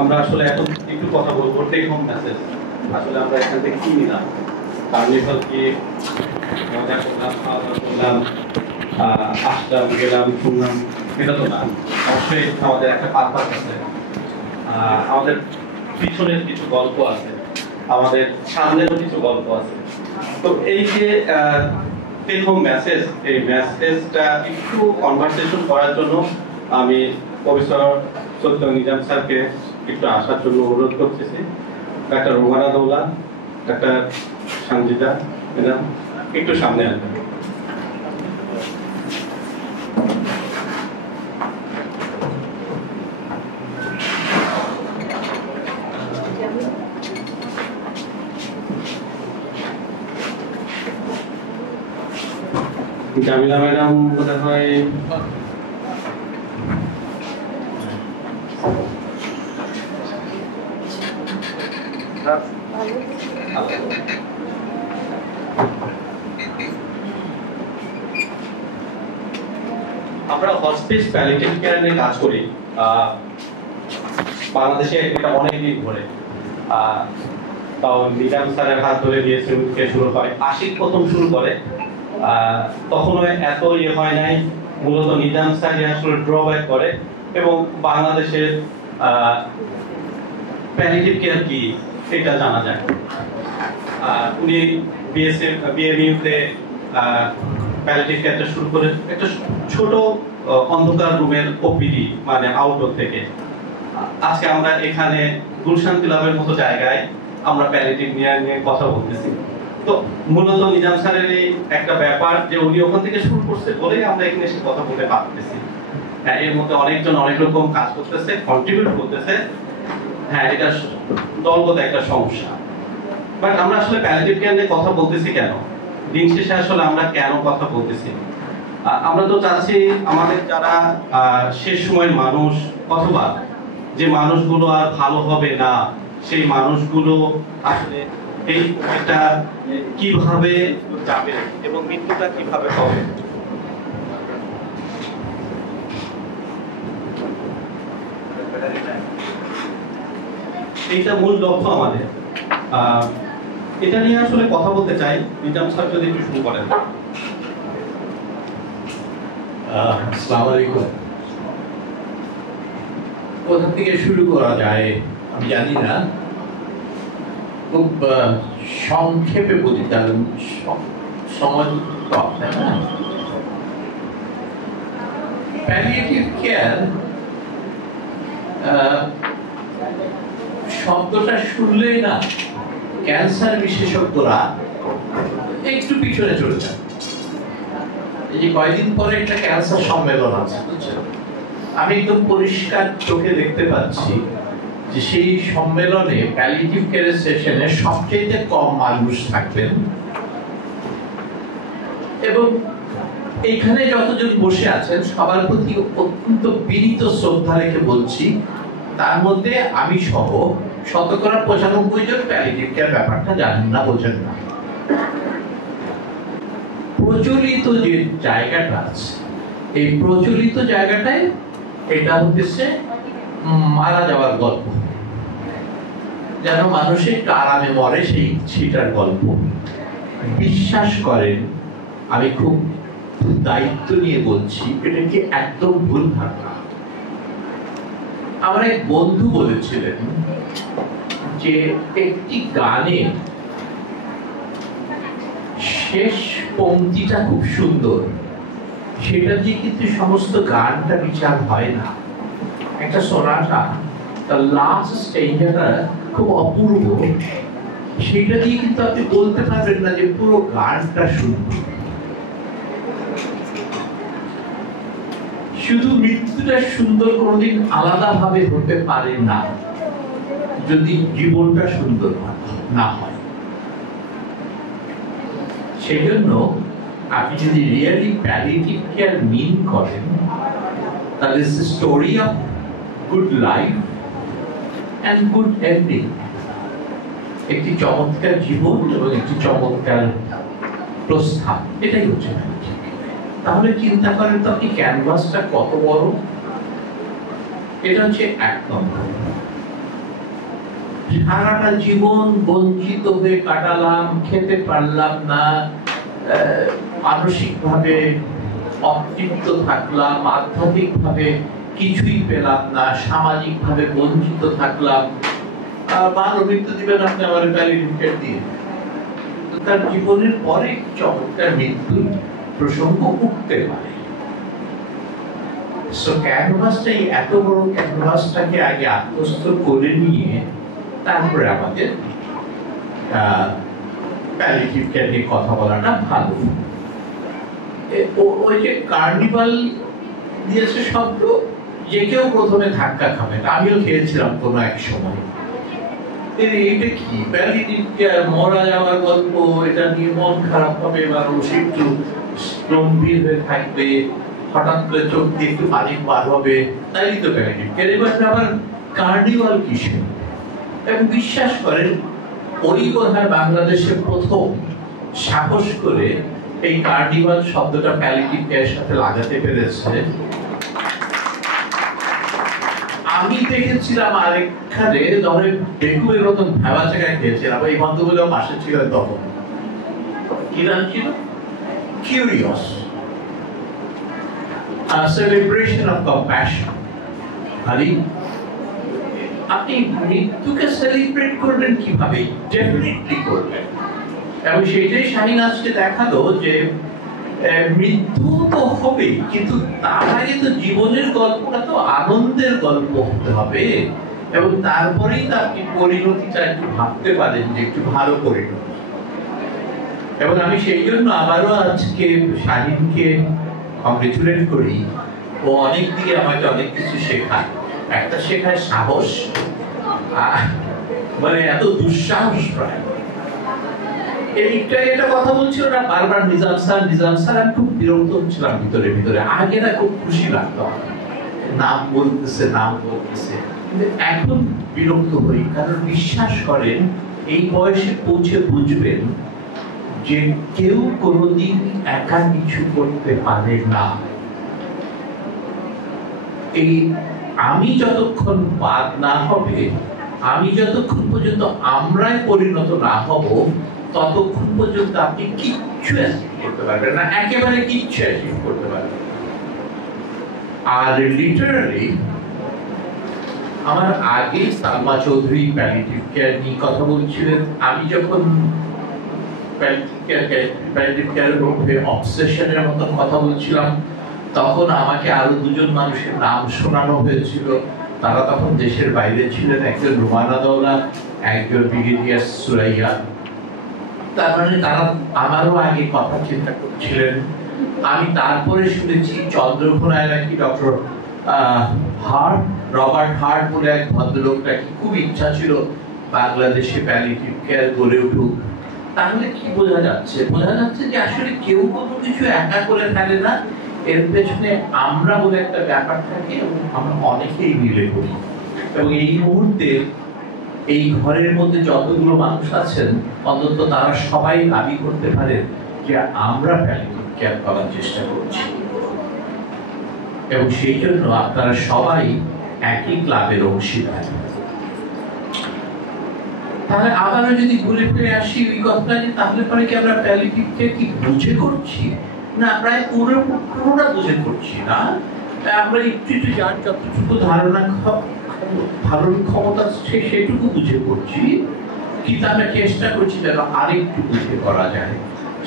আমরা আসলে এখন একটু কথা বলবো টেক হোম মেসেজ। আসলে আমরা এখান থেকে কি নিলাম, কার্নিভাল কি মজা করলাম, খাওয়া দাওয়া করলাম, আসলাম গেলাম শুনলাম, এটা তো না। অবশ্যই আমাদের একটা পারপাস আছে, আমাদের পিছনের কিছু গল্প আছে, আমাদের সামনেরও কিছু গল্প আছে। তো এই যে টেক হোম মেসেজ, এই মেসেজটা একটু কনভারসেশন করার জন্য আমি প্রফেসর সত্য নিজাম স্যারকে একটু আসার জন্য অনুরোধ করতেছি। Doctor Rumana Daula, doctor Sanjita madam একটু সামনে আসবেন। জামিলা ম্যাডাম বোধ হয় আমরা হসপিস প্যালিয়েটিভ কেয়ার নিয়ে কাজ করি বাংলাদেশে এটা অনেকদিন ধরে। তাও নিজাম স্যারের হাত ধরে দিয়ে শুরু হয়, আশিক প্রথম শুরু করে। তখনও এত ইয়ে হয় নাই, মূলত নিজাম স্যারই আসলে ড্রব্যাক করে এবং বাংলাদেশের প্যালিয়েটিভ কেয়ার কি এটা জানা যায়। উনি বিএমইউতে প্যালিয়েটিভ কেয়ারটা শুরু করে একটা ছোট অন্ধকার রুমের ওপিডি, মানে আউটডোর থেকে। আজকে আমরা এখানে গুলশান ক্লাবের মতো জায়গায় আমরা প্যালিয়েটিভ নিয়ে কথা বলতেছি। তো মূলত নিজাম স্যারের এই একটা ব্যাপার যে উনি ওখান থেকে শুরু করছে বলেই আমরা এখানে এসে কথা বলতে পারতেছি। হ্যাঁ, এর মধ্যে অনেকজন অনেক রকম কাজ করতেছে, কন্ট্রিবিউট করতেছে। হ্যাঁ, এটা দলগত একটা সমস্যা। বাট আমরা আসলে প্যালিয়েটিভ কেয়ার নিয়ে কথা বলতেছি কেন, দিন শেষে আসলে আমরা কেন কথা বলতেছি? আমরা তো চাচ্ছি আমাদের যারা শেষ সময়ের মানুষ অথবা যে মানুষগুলো আর ভালো হবে না, সেই মানুষগুলো আসলে এই এটা কিভাবে যাবে এবং মৃত্যুটা কিভাবে হবে। এইটা মূল লক্ষ্য আমাদের। এটা নিয়ে আসলে কথা বলতে চাই। নিজাম স্যার যদি একটু শুরু করেন। আসসালামু আলাইকুম। কোথা থেকে শুরু করা যায় আমি জানি না, খুব সংক্ষেপে বলি, কারণ সময় কম, তাই না? প্যালিয়েটিভ কেয়ার শব্দটা শুনলেই না ক্যান্সার বিশেষজ্ঞরা একটু পিছনে চলে যায়। এই যে কয়েকদিন পরে একটা ক্যান্সার সম্মেলন আছে, বুঝছেন? আমি একদম পরিষ্কার চোখে দেখতে পাচ্ছি যে সেই সম্মেলনে প্যালিয়েটিভ কেয়ার সেশনে সবচেয়ে কম মানুষ থাকবেন এবং এইখানে যতজন বসে আছেন সবার প্রতি অত্যন্ত বিনীত শ্রদ্ধা রেখে বলছি, তার মধ্যে আমি সহ 95% জন প্যালিয়েটিভ কেয়ার ব্যাপারটা জানেন না, বোঝেন না। প্রচলিত যে জায়গাটা আছে, এই প্রচলিত জায়গাটায় এটা হচ্ছে মারা যাওয়ার গল্প, যেন মানুষের আরামে মরে সেটার গল্প। বিশ্বাস করেন, আমি খুব দায়িত্ব নিয়ে বলছি, এটা কি একদম ভুল ধারণা। আমার এক বন্ধু বলেছিলেন যে একটি গানে শেষ পংক্তিটা খুব সুন্দর, সেটা দিয়ে কিন্তু সমস্ত গানটা বিচার হয় না। একটা সোনাটা তার লাস্ট স্টেজটা খুব অপূর্ব, সেটা দিয়ে কিন্তু আপনি বলতে পারবেন না যে পুরো গানটা সুন্দর। শুধু মৃত্যুটা সুন্দর কোনোদিন আলাদা ভাবে হতে পারে না যদি জীবনটা সুন্দর না হয়। সেই জন্য আপনি যদি রিয়েলি প্যালিয়েটিভ কেয়ার মিন করেন, তাহলে story of good life and good ending, একটি চমৎকার জীবন এবং একটি চমৎকার প্রস্থান, এটাই হচ্ছে। তাহলে চিন্তা করেন তো আপনি ক্যানভাসটা কত বড়। এটা হচ্ছে এক নম্বর। সারাটা জীবন বঞ্চিত হয়ে কাটালাম, খেতে পারলাম না, মানসিক ভাবে অতৃপ্ত থাকলাম, আধ্যাত্মিক ভাবে কিছুই পেলাম না, সামাজিক ভাবে বঞ্চিত থাকলাম, ভালো মৃত্যু দিবেন আপনি আমার প্যালিয়েটিভ দিয়ে। তার জীবনের পরে চমৎকার মৃত্যুর প্রসঙ্গ উঠতে পারে। সো ক্যানভাসটাই, এত বড় ক্যানভাসটাকে আগে আত্মস্থ করে নিয়ে তারপরে আমাদের প্যালিয়েটিভ কেয়ার নিয়ে কথা বলাটা ভালো। ওই যে কার্নিভাল দিয়েছে শব্দ, যে কেউ প্রথমে ধাক্কা খাবে, আমিও খেয়েছিলাম কোনো এক সময়। এটা কি প্যালিয়েটিভ কেয়ার, মরা যাওয়ার গল্প, এটা নিয়ে মন খারাপ হবে, মানুষ একটু গম্ভীর হয়ে থাকবে, হঠাৎ করে চোখ দিয়ে একটু পানি বার হবে, তাই তো প্যালিয়েটিভ কেয়ার। এবার আবার কার্নিভাল কিসে? এবং বিশ্বাস করেন, ওই বোধহয় বাংলাদেশে প্রথম সাহস করে এই কার্নিভাল শব্দটা প্যালিয়েটিভ কেয়ারের সাথে লাগাতে পেরেছে। আমি দেখেছিলাম আরেকখানে, ধরেন ডেকুয়ের মতন ভাবা জায়গায় খেয়েছিলাম, এই বন্ধুগুলো পাশে ছিলেন তখন। কি নাম ছিল? Curious, celebration of compassion. আপনি মৃত্যুকে সেলিব্রেট করবেন কিভাবে? ডেফিনেটলি করবেন। এবং সেটাই শাহিন আজকে দেখালো যে মৃত্যু তো হবেই, কিন্তু তার আগে তো জীবনের গল্পটা তো আনন্দের গল্প হতে হবে, এবং তারপরেই তো আপনি পরিণতিটা একটু ভাবতে পারেন যে একটু ভালো পরিণতি। এবং আমি সেই জন্য আবারও আজকে শাহিনকে কংগ্রেচুলেট করি। ও অনেক দিকে আমাকে অনেক কিছু শেখায়। একটা শেখায় সাহস, মানে এত দুঃসাহস প্রায়। এটা কথা বলছিল না বারবার, নিজাম স্যার, আমি খুব বিরক্ত হচ্ছিলাম ভিতরে ভিতরে। আগে না খুব খুশি লাগতো, নাম বলতেছে, কিন্তু এখন বিরক্ত হই। কারণ বিশ্বাস করেন, এই বয়সে পৌঁছে বুঝবেন যে কেউ কোনোদিন একা কিছু করতে পারে না। এই আমি যতক্ষণ বাদ না হবে, আমি যতক্ষণ পর্যন্ত আমরাই পরিণত না হব, ততক্ষণ পর্যন্ত আপনি কিচ্ছু অ্যাচিভ করতে পারবেন না, একেবারে কিচ্ছু অ্যাচিভ করতে পারবেন। আর লিটারালি আমার আগে সালমা চৌধুরী প্যালিয়েটিভ কেয়ার নিয়ে কথা বলছিলেন। আমি যখন প্যালিয়েটিভ কেয়ারের উপরে অবসেশনের মতো কথা বলছিলাম, তখন আমাকে আরো দুজন মানুষের নাম শোনানো হয়েছিল। তারা তখন দেশের বাইরে ছিলেন, একজন রুমানা দৌলা, একজন ব্রিগেডিয়ার সুরাইয়া। তার মানে তারা আমারও আগে কথা চিন্তা করছিলেন। আমি তারপরে শুনেছি চন্দ্রঘোনায় নাকি ডক্টর রবার্ট হার্ট বলে এক ভদ্রলোক নাকি খুব ইচ্ছা ছিল বাংলাদেশে প্যালিয়েটিভ কেয়ার গড়ে উঠুক। তাহলে কি বোঝা যাচ্ছে? বোঝা যাচ্ছে যে আসলে কেউ কোনো কিছু একা করে ফেলে না, এর পেছনে আমরা বলে একটা ব্যাপার থাকে, এবং আমরা অনেকেই মিলে করি। এবং এই মুহূর্তে এই ঘরের মধ্যে যতগুলো মানুষ আছেন, অন্তত তারা সবাই দাবি করতে পারে যে আমরা প্যালিয়েটিভ কেয়ার করার চেষ্টা করছি। এবং সেই জন্য আপনারা সবাই একই ক্লাবের অংশীদার। তাহলে আবারও যদি ঘুরে ফিরে আসি ওই কথাটা, তাহলে পরে কি আমরা প্যালিয়েটিভ কেয়ার কি বুঝে করছি? না, প্রায় পুরোটা বুঝে করছি না। আমরা একটু একটু যার যতটুকু ধারণা ভালোর ক্ষমতা সেটুকু বুঝে করছি, কিন্তু আমরা চেষ্টা করছি যেন আরেকটু বুঝে করা যায়।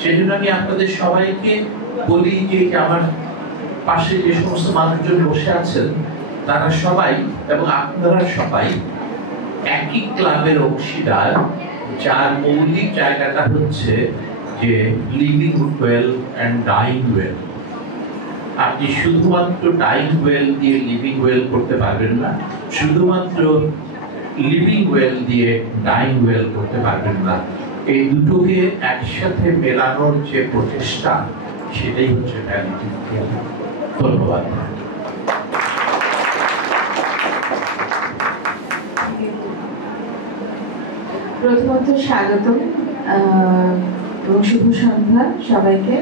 সেই জন্য আমি আপনাদের সবাইকে বলি যে আমার পাশে যে সমস্ত মানুষজন বসে আছেন, তারা সবাই এবং আপনারা সবাই একই ক্লাবের অংশীদার, যার মৌলিক জায়গাটা হচ্ছে যে living well and dying well. আপনি শুধুমাত্র ডাইং ওয়েল দিয়ে লিভিং ওয়েল করতে পারবেন না, শুধুমাত্র লিভিং ওয়েল দিয়ে ডাইং ওয়েল করতে পারবেন না। এই দুটোকে একসাথে মেলানোর যে প্রচেষ্টা, সেটাই হচ্ছে প্যালিয়েটিভ কেয়ার। ধন্যবাদ। প্রথমত স্বাগত এবং শুভ সন্ধ্যা সবাইকে।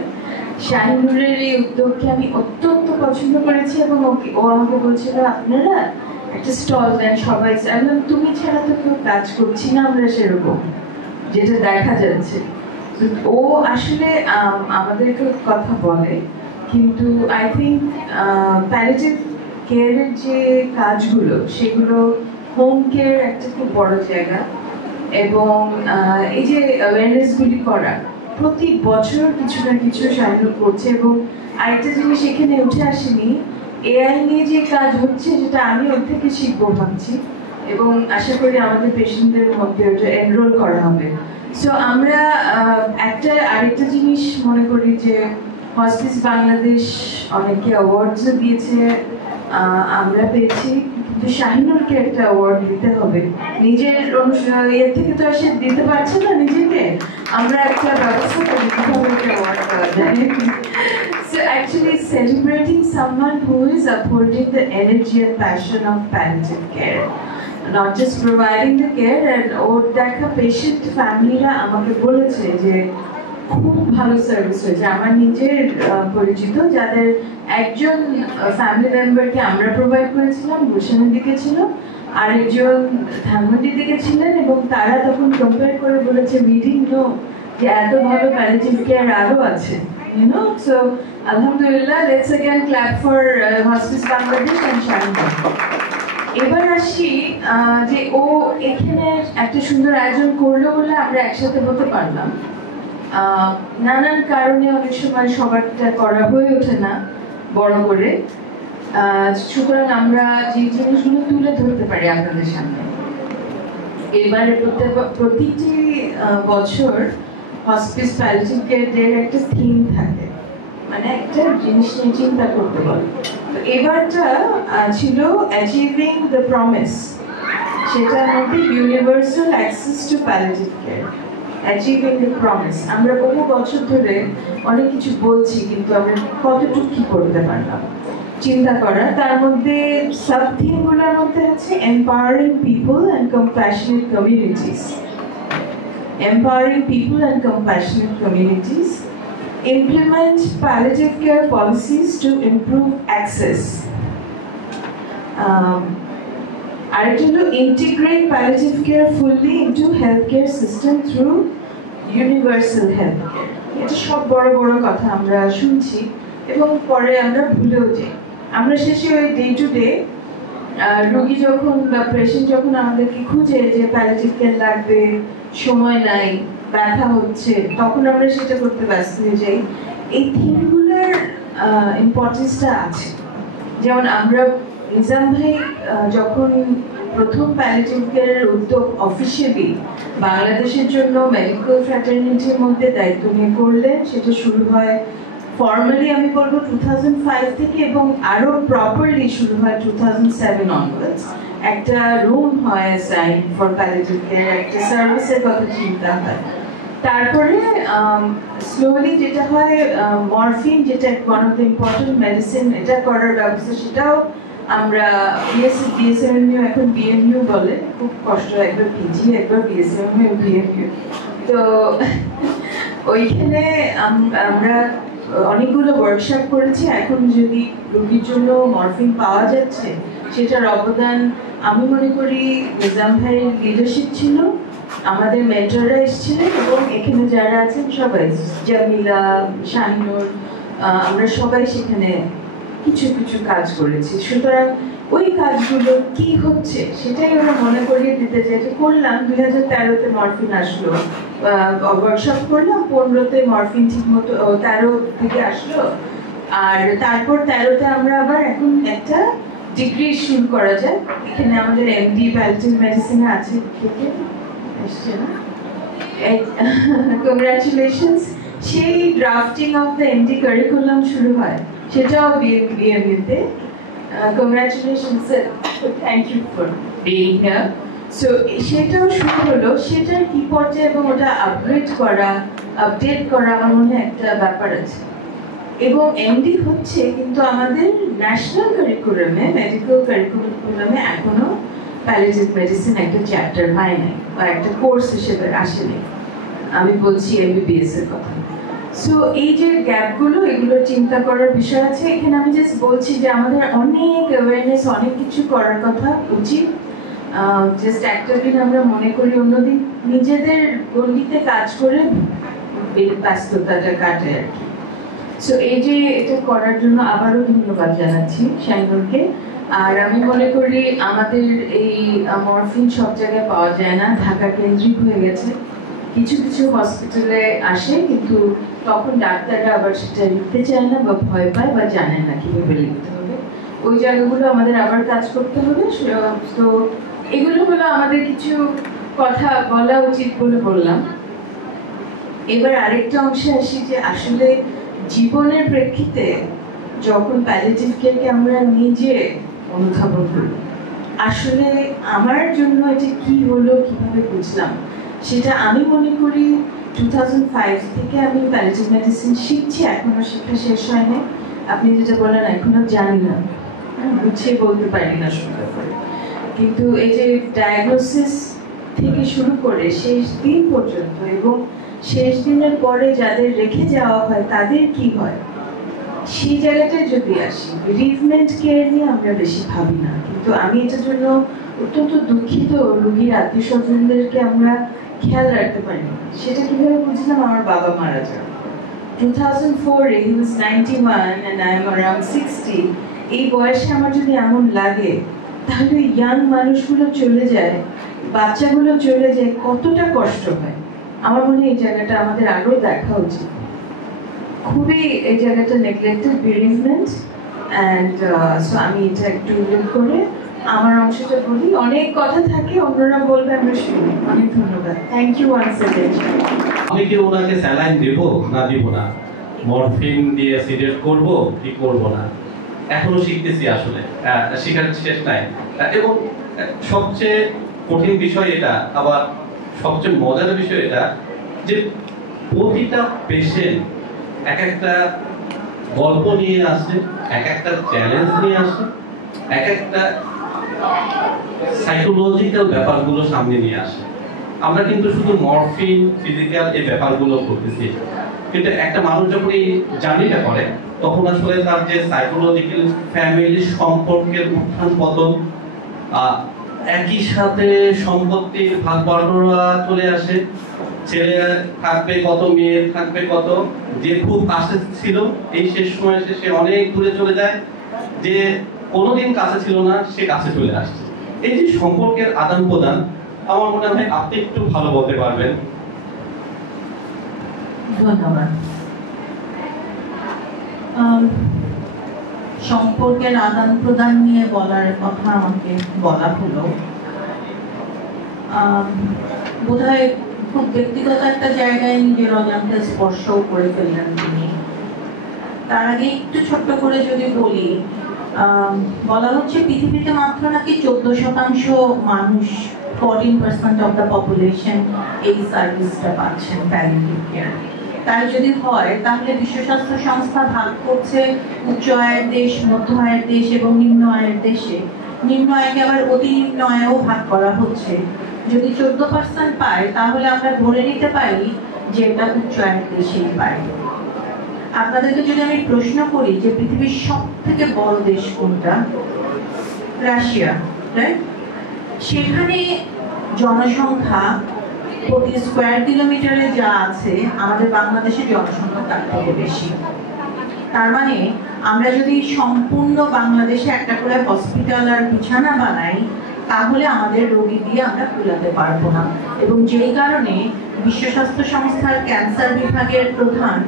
শাহিনুরের এই উদ্যোগকে আমি অত্যন্ত পছন্দ করেছি, এবং ও আমাকে বলছিল আপনারা একটা স্টল দেন, সবাই একদম তুমি ছাড়া তো কেউ কাজ করছি না আমরা সেরকম, যেটা দেখা যাচ্ছে। ও আসলে আমাদেরকে কথা বলে, কিন্তু আই থিঙ্ক প্যালিয়েটিভ কেয়ারের যে কাজগুলো সেগুলো হোম কেয়ার একটা খুব বড় জায়গা, এবং এই যে অ্যাওয়ারনেসগুলি করা প্রতি বছর কিছু না কিছু সাহায্য করছে। এবং আরেকটা জিনিস এখানে উঠে আসেনি, এআই নিয়ে যে কাজ হচ্ছে যেটা আমি ওর থেকে শিখবো ভাবছি, এবং আশা করি আমাদের পেশেন্টদের মধ্যে ওটা এনরোল করা হবে। সো আমরা একটা আরেকটা জিনিস মনে করি যে হসপিস বাংলাদেশ অনেকে অ্যাওয়ার্ডসও দিয়েছে, আমরা পেয়েছি, কিন্তু শাহিনুরকে একটা অ্যাওয়ার্ড দিতে হবে। নিজের ইয়ে থেকে তো সে দিতে পারছে না নিজেকে, আমরা একটা ব্যবস্থা করে দিতে হবে একটা অ্যাওয়ার্ড পাওয়া যায়। So actually celebrating someone who is upholding the energy and passion of palliative care, not just providing the care, and ওর দেখা পেশেন্ট ফ্যামিলিরা আমাকে বলেছে যে খুব ভালো সার্ভিস হয়েছে। আমার নিজের পরিচিত যাদের একজন ফ্যামিলি মেম্বারকে আমরা প্রোভাইড করেছিলাম, গুলশানের দিকে ছিল, আরেকজন ধানমন্ডির দিকে ছিলেন, এবং তারা তখন কম্পেয়ার করে বলেছে we didn't know যে এত ভালো প্যালিয়েটিভ কেয়ার আরো আছে, you know. So alhamdulillah, let's again clap for Hospice Bangladesh and Shahinur. এবার আসি যে ও এখানে একটা সুন্দর আয়োজন করলো বলে আমরা একসাথে বলতে পারলাম। নানান কারণে অনেক সময় সবারটা করা হয়ে ওঠে না বড় করে, সুতরাং আমরা যে জিনিসগুলো তুলে ধরতে পারি আপনাদের সামনে। এবারে প্রতিটি বছর হসপিস প্যালিয়েটিভ কেয়ারের একটা থিম থাকে, মানে একটা জিনিস নিয়ে চিন্তা করতে বলে। তো এবারটা ছিল অ্যাচিভিং দ্য প্রমিস, সেটার মধ্যে universal access to palliative care, achieving the promise. আমরা বহু বছর ধরে অনেক কিছু বলছি, কিন্তু আমরা কতটুকু কি করতে পারলাম চিন্তা করা। তার মধ্যে সাব থিমগুলোর মধ্যে আছে empowering people and compassionate communities, empowering people and compassionate communities, implement palliative care policies to improve access. Aretalo integrate palliative care fully into healthcare system through universal healthcare. এটা সব বড় বড় কথা আমরা শুনছি এবং পরে আমরা ভুলেও যাই। আমরা শেষে ওই ডে টু ডে রোগী যখন বা পেশেন্ট যখন আমাদেরকে খুঁজে যে প্যালিয়েটিভ কেয়ার লাগবে, সময় নাই, ব্যথা হচ্ছে, তখন আমরা সেটা করতে ব্যস্ত হয়ে যাই। এই থিমগুলোর ইম্পর্টেন্সটা আছে। যেমন আমরা নিজাম ভাই যখন প্রথম প্যালিয়েটিভ কেয়ারের উদ্যোগ অফিসিয়ালি বাংলাদেশের জন্য মেডিকেল ফ্র্যাটার্নিটির মধ্যে দায়িত্ব নিয়ে করলেন, সেটা শুরু হয় ফর্মালি আমি বলবো 2005 থেকে, এবং আরো প্রপারলি শুরু হয় 2007 অনওয়ার্ডস। একটা রুম হয় অ্যাসাইন ফর প্যালিয়েটিভ কেয়ার, একটা সার্ভিসের কথা চিন্তা হয়। তারপরে স্লোলি যেটা হয় মরফিন, যেটা one of the important medicine, এটা করার ব্যবস্থা, সেটাও আমরা বিএসএমইউ, এখন বিএমইউ বলে, খুব কষ্ট, একবার পিজি একবার বিএসএমইউ বিএমইউ। তো ওইখানে আমরা অনেকগুলো ওয়ার্কশপ করেছি। এখন যদি রোগীর জন্য মরফিন পাওয়া যাচ্ছে, সেটার অবদান আমি মনে করি নিজাম ভাইয়ের লিডারশিপ ছিল, আমাদের মেন্টররা এসেছিলেন, এবং এখানে যারা আছেন সবাই, জামিলা, শাহিনুর, আমরা সবাই সেখানে কিছু কিছু কাজ করেছি। সুতরাং ওই কাজগুলো কি হচ্ছে সেটাই আমরা মনে করিয়ে দিতে চাই। যে করলাম 2013-তে মরফিন আসলো, ওয়ার্কশপ করলাম, 15-তে মরফিন ঠিক মতো 13 থেকে আসলো, আর তারপর 13-তে আমরা আবার এখন একটা ডিগ্রি শুরু করা যায়। এখানে আমাদের এমডি প্যালিয়েটিভ মেডিসিনে আছে, এসছে না, কংগ্রাচুলেশনস। সেই drafting of the MD curriculum শুরু হয়, সেটাও বিএমইউতে। Congratulations, sir. Thank you for being here. So সেটাও শুরু হলো, সেটার কি পর্যায়ে এবং ওটা আপডেট করা আমার মনে একটা ব্যাপার আছে। এবং এমডি হচ্ছে, কিন্তু আমাদের ন্যাশনাল কারিকুলামে, মেডিকেল কারিকুলামে এখনো প্যালিয়েটিভ মেডিসিন একটা চ্যাপ্টার হয় নাই, বা একটা কোর্স হিসেবে আসেনি। আমি বলছি এমবিবিএস এর কথা। সো এই যে গ্যাপগুলো, এগুলো চিন্তা করার বিষয় আছে। এখানে আমি জাস্ট বলছি যে আমাদের অনেক অ্যাওয়ারনেস, অনেক কিছু করার কথা উচিত। জাস্ট একটা দিন আমরা মনে করি, অন্যদিন নিজেদের গণ্ডিতে কাজ করে ব্যস্ততাটা কাটে আর কি। সো এই যে এটা করার জন্য আবারও ধন্যবাদ জানাচ্ছি শাইনুরকে। আর আমি মনে করি আমাদের এই মরফিন সব জায়গায় পাওয়া যায় না, ঢাকা কেন্দ্রিক হয়ে গেছে। কিছু কিছু হসপিটালে আসে, কিন্তু তখন ডাক্তাররা আবার সেটা লিখতে চায় না বা ভয় পায় বা জানে না কিভাবে লিখতে হবে। ওই জায়গাগুলো আমাদের আবার কাজ করতে হবে। তো এগুলো হলো আমাদের কিছু কথা বলা উচিত বলে বললাম। এবার আরেকটা অংশে আসি যে আসলে জীবনের প্রেক্ষিতে যখন প্যালিয়েটিভ কেয়ারকে আমরা নিজে অনুধাবন করি, আসলে আমার জন্য এটা কি হলো, কিভাবে বুঝলাম, সেটা আমি মনে করি 2005 থেকে আমি প্যালিয়েটিভ মেডিসিন শিখছি, এখনো শেখা শেষ হয়নি। আপনি যেটা বলেন এখনো জানি না, গুছিয়ে বলতে পারি না সুন্দর করে, কিন্তু এই যে ডায়াগনোসিস থেকে শুরু করে শেষ দিন পর্যন্ত এবং শেষ দিনের পরে যাদের রেখে যাওয়া হয় তাদের কি হয়, সেই জায়গাটায় যদি আসি, বেরিভমেন্ট কেয়ার নিয়ে আমরা বেশি ভাবি না। কিন্তু আমি এটার জন্য অত্যন্ত দুঃখিত, রোগীর আত্মীয় স্বজনদেরকে আমরা খেয়াল রাখতে পারি না। সেটা কিভাবে বুঝলাম, আমার বাবা মারা যান 2004-এ, he was 91 and I am around 60। এই বয়সে আমার যদি এমন লাগে, তাহলে ইয়াং মানুষগুলো চলে যায়, বাচ্চাগুলো চলে যায়, কতটা কষ্ট হয়। আমার মনে হয় এই জায়গাটা আমাদের আরো দেখা উচিত। খুবই এই জায়গাটা নেগলেক্টেড, বেরিভমেন্ট। অ্যান্ড সো আমি এটা একটু উল্লেখ করে আমার অংশটা বলি। অনেক কথা থাকে, অন্যরা বলবে, আমরা শুনি। অনেক ধন্যবাদ, থ্যাংক ইউ ওয়ান্স এগেইন। আমি কি ওনাকে স্যালাইন দেব না দিব না, মরফিন দিয়ে সিডেট করব কি করব না, এখনো শিখতেছি আসলে, শেখার শেষ নাই। এবং সবচেয়ে কঠিন বিষয় এটা, আবার সবচেয়ে মজার বিষয় এটা যে প্রতিটা পেশেন্ট এক একটা গল্প নিয়ে আসে, এক একটা চ্যালেঞ্জ নিয়ে আসে, এক একটা সাইকোলজিক্যাল ব্যাপারগুলো সামনে নিয়ে আসে। আমরা কিন্তু শুধু মরফিন, ফিজিক্যাল এই ব্যাপারগুলো করতেছি, কিন্তু একটা মানুষ যখন এই জার্নিটা করে, তখন আসলে তার যে সাইকোলজিক্যাল ফ্যামিলি সম্পর্কের উত্থান পতন, একই সাথে সম্পত্তির ভাগ বাটোয়ারা চলে আসে, ছেলে থাকবে কত, মেয়ে থাকবে কত, যে খুব কাছে ছিল এই শেষ সময় এসে সে অনেক দূরে চলে যায়, যে কোনোদিন কাছে ছিল না সে কাছে চলে আসছে। এই যে সম্পর্কের আদান প্রদান, আমার মনে হয় আপনি একটু ভালো বলতে পারবেন। ধন্যবাদ। সম্পর্কের আদান প্রদান নিয়ে বলার কথা আমাকে বলা হলো, বোধহয় খুব ব্যক্তিগত একটা জায়গায় নিজের অজান্তে স্পর্শও করে ফেললেন তিনি। তার আগে একটু ছোট্ট করে যদি বলি, বলা হচ্ছে পৃথিবীতে মাত্র নাকি 14% মানুষ, 14% অফ দ্য পপুলেশন এই সার্ভিসটা পাচ্ছেন, প্যালিয়েটিভ কেয়ার। তাই যদি হয়, তাহলে বিশ্ব স্বাস্থ্য সংস্থা ভাগ করছে উচ্চ আয়ের দেশ, মধ্য আয়ের দেশ এবং নিম্ন আয়ের দেশে। নিম্ন আয়কে আবার অতি নিম্ন আয়েও ভাগ করা হচ্ছে। যদি 14% পায়, তাহলে আমরা ধরে নিতে পারি যে এটা উচ্চ আয়ের দেশেই পায়। আপনাদেরকে যদি আমি প্রশ্ন করি যে পৃথিবীর সব থেকে বড় দেশ কোনটা, রাশিয়া, রাইট? সেখানে জনসংখ্যা প্রতি স্কোয়ার কিলোমিটারে যা আছে, আমাদের বাংলাদেশের জনসংখ্যা তার থেকে বেশি। তার মানে আমরা যদি সম্পূর্ণ বাংলাদেশে একটা করে হসপিটাল আর বিছানা বানাই, তাহলে আমাদের রোগী দিয়ে আমরা কুলাতে পারবো না। এবং যেই কারণে বিশ্ব স্বাস্থ্য সংস্থার ক্যান্সার বিভাগের প্রধান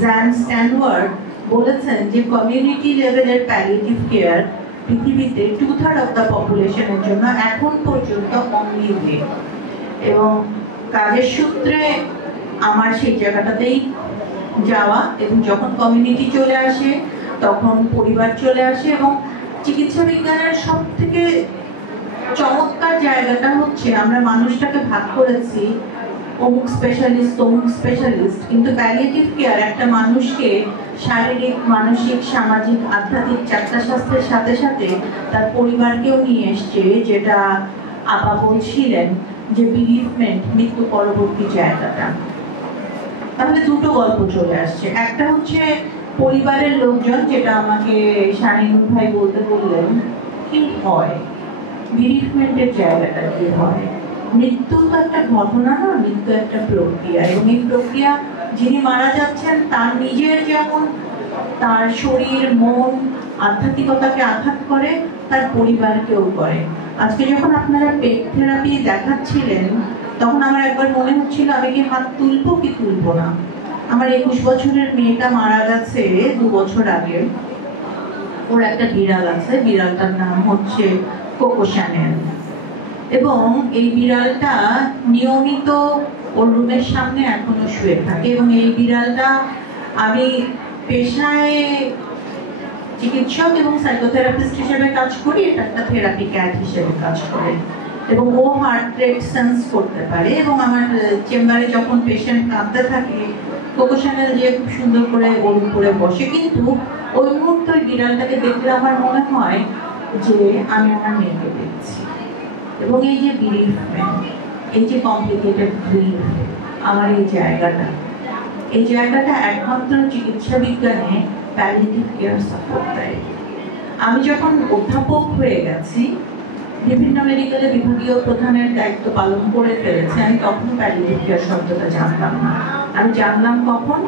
জ্যান স্ট্যানওয়ার্ড বলেছেন যে কমিউনিটি লেভেলের প্যালিয়েটিভ কেয়ার পৃথিবীতে 2/3 অফ দ্য পপুলেশনের জন্য এখন পর্যন্ত অনলি ওয়ে। এবং কাজের সূত্রে আমার সেই জায়গাটাতেই যাওয়া, এবং যখন কমিউনিটি চলে আসে তখন পরিবার চলে আসে। এবং চিকিৎসা বিজ্ঞানের সব থেকে চমৎকার জায়গাটা হচ্ছে আমরা মানুষটাকে ভাগ করেছি অমুক স্পেশালিস্ট, তমুক স্পেশালিস্ট, কিন্তু প্যালিয়েটিভ কেয়ার একটা মানুষকে শারীরিক, মানসিক, সামাজিক, আধ্যাত্মিক 4টা স্বাস্থ্যের সাথে সাথে তার পরিবারকেও নিয়ে এসছে, যেটা আপা বলছিলেন যে বিরিভমেন্ট, মৃত্যু পরবর্তী জায়গাটা। তাহলে দুটো গল্প চলে আসছে। একটা হচ্ছে পরিবারের লোকজন, যেটা আমাকে শাহিনুর ভাই বলতে বললেন কি হয়, বিরিফমেন্টের জায়গাটা কি হয়। মৃত্যু তো একটা ঘটনা না, মৃত্যু একটা প্রক্রিয়া, এবং এই প্রক্রিয়া যিনি মারা যাচ্ছেন তার নিজের যেমন তার শরীর মন আধ্যাত্মিকতাকে আঘাত করে, তার পরিবারকেও করে। আজকে যখন আপনারা পেট থেরাপি দেখাচ্ছিলেন তখন আমার একবার মনে হচ্ছিল আমি কি হাত তুলবো কি তুলবো না। আমার 21 বছরের মেয়েটা মারা গেছে 2 বছর আগে। ওর একটা বিড়াল আছে, বিড়ালটার নাম হচ্ছে কোকো শ্যানেল, এবং এই বিড়ালটা নিয়মিত ওর রুমের সামনে এখনো শুয়ে থাকে। এবং এই বিড়ালটা, আমি পেশায় চিকিৎসক এবং সাইকোথেরাপিস্ট হিসেবে কাজ করি, এটা একটা থেরাপি ক্যাট হিসেবে কাজ করে, এবং ও হার্ট রেট সেন্স করতে পারে। এবং আমার চেম্বারে যখন পেশেন্ট কাঁদতে থাকে, কোকো শ্যানেল যে খুব সুন্দর করে ওর উপরে বসে, কিন্তু ওই মুহূর্তে ওই বিড়ালটাকে দেখলে আমার মনে হয় যে আমি আমার মেয়েকে দেখছি। এবং এই যে বিরিফমেন্ট, এই যে কমপ্লিকেটেড গ্রিফ, আমার এই জায়গাটা একমাত্র চিকিৎসা বিজ্ঞানে প্যালিয়েটিভ কেয়ার সাপোর্ট দেয়। আমি যখন অধ্যাপক হয়ে গেছি, বিভিন্ন মেডিকেলে বিভাগীয় প্রধানের দায়িত্ব পালন করে ফেলেছি, আমি তখন প্যালিয়েটিভ কেয়ার শব্দটা জানতাম না। আমি জানলাম কখন,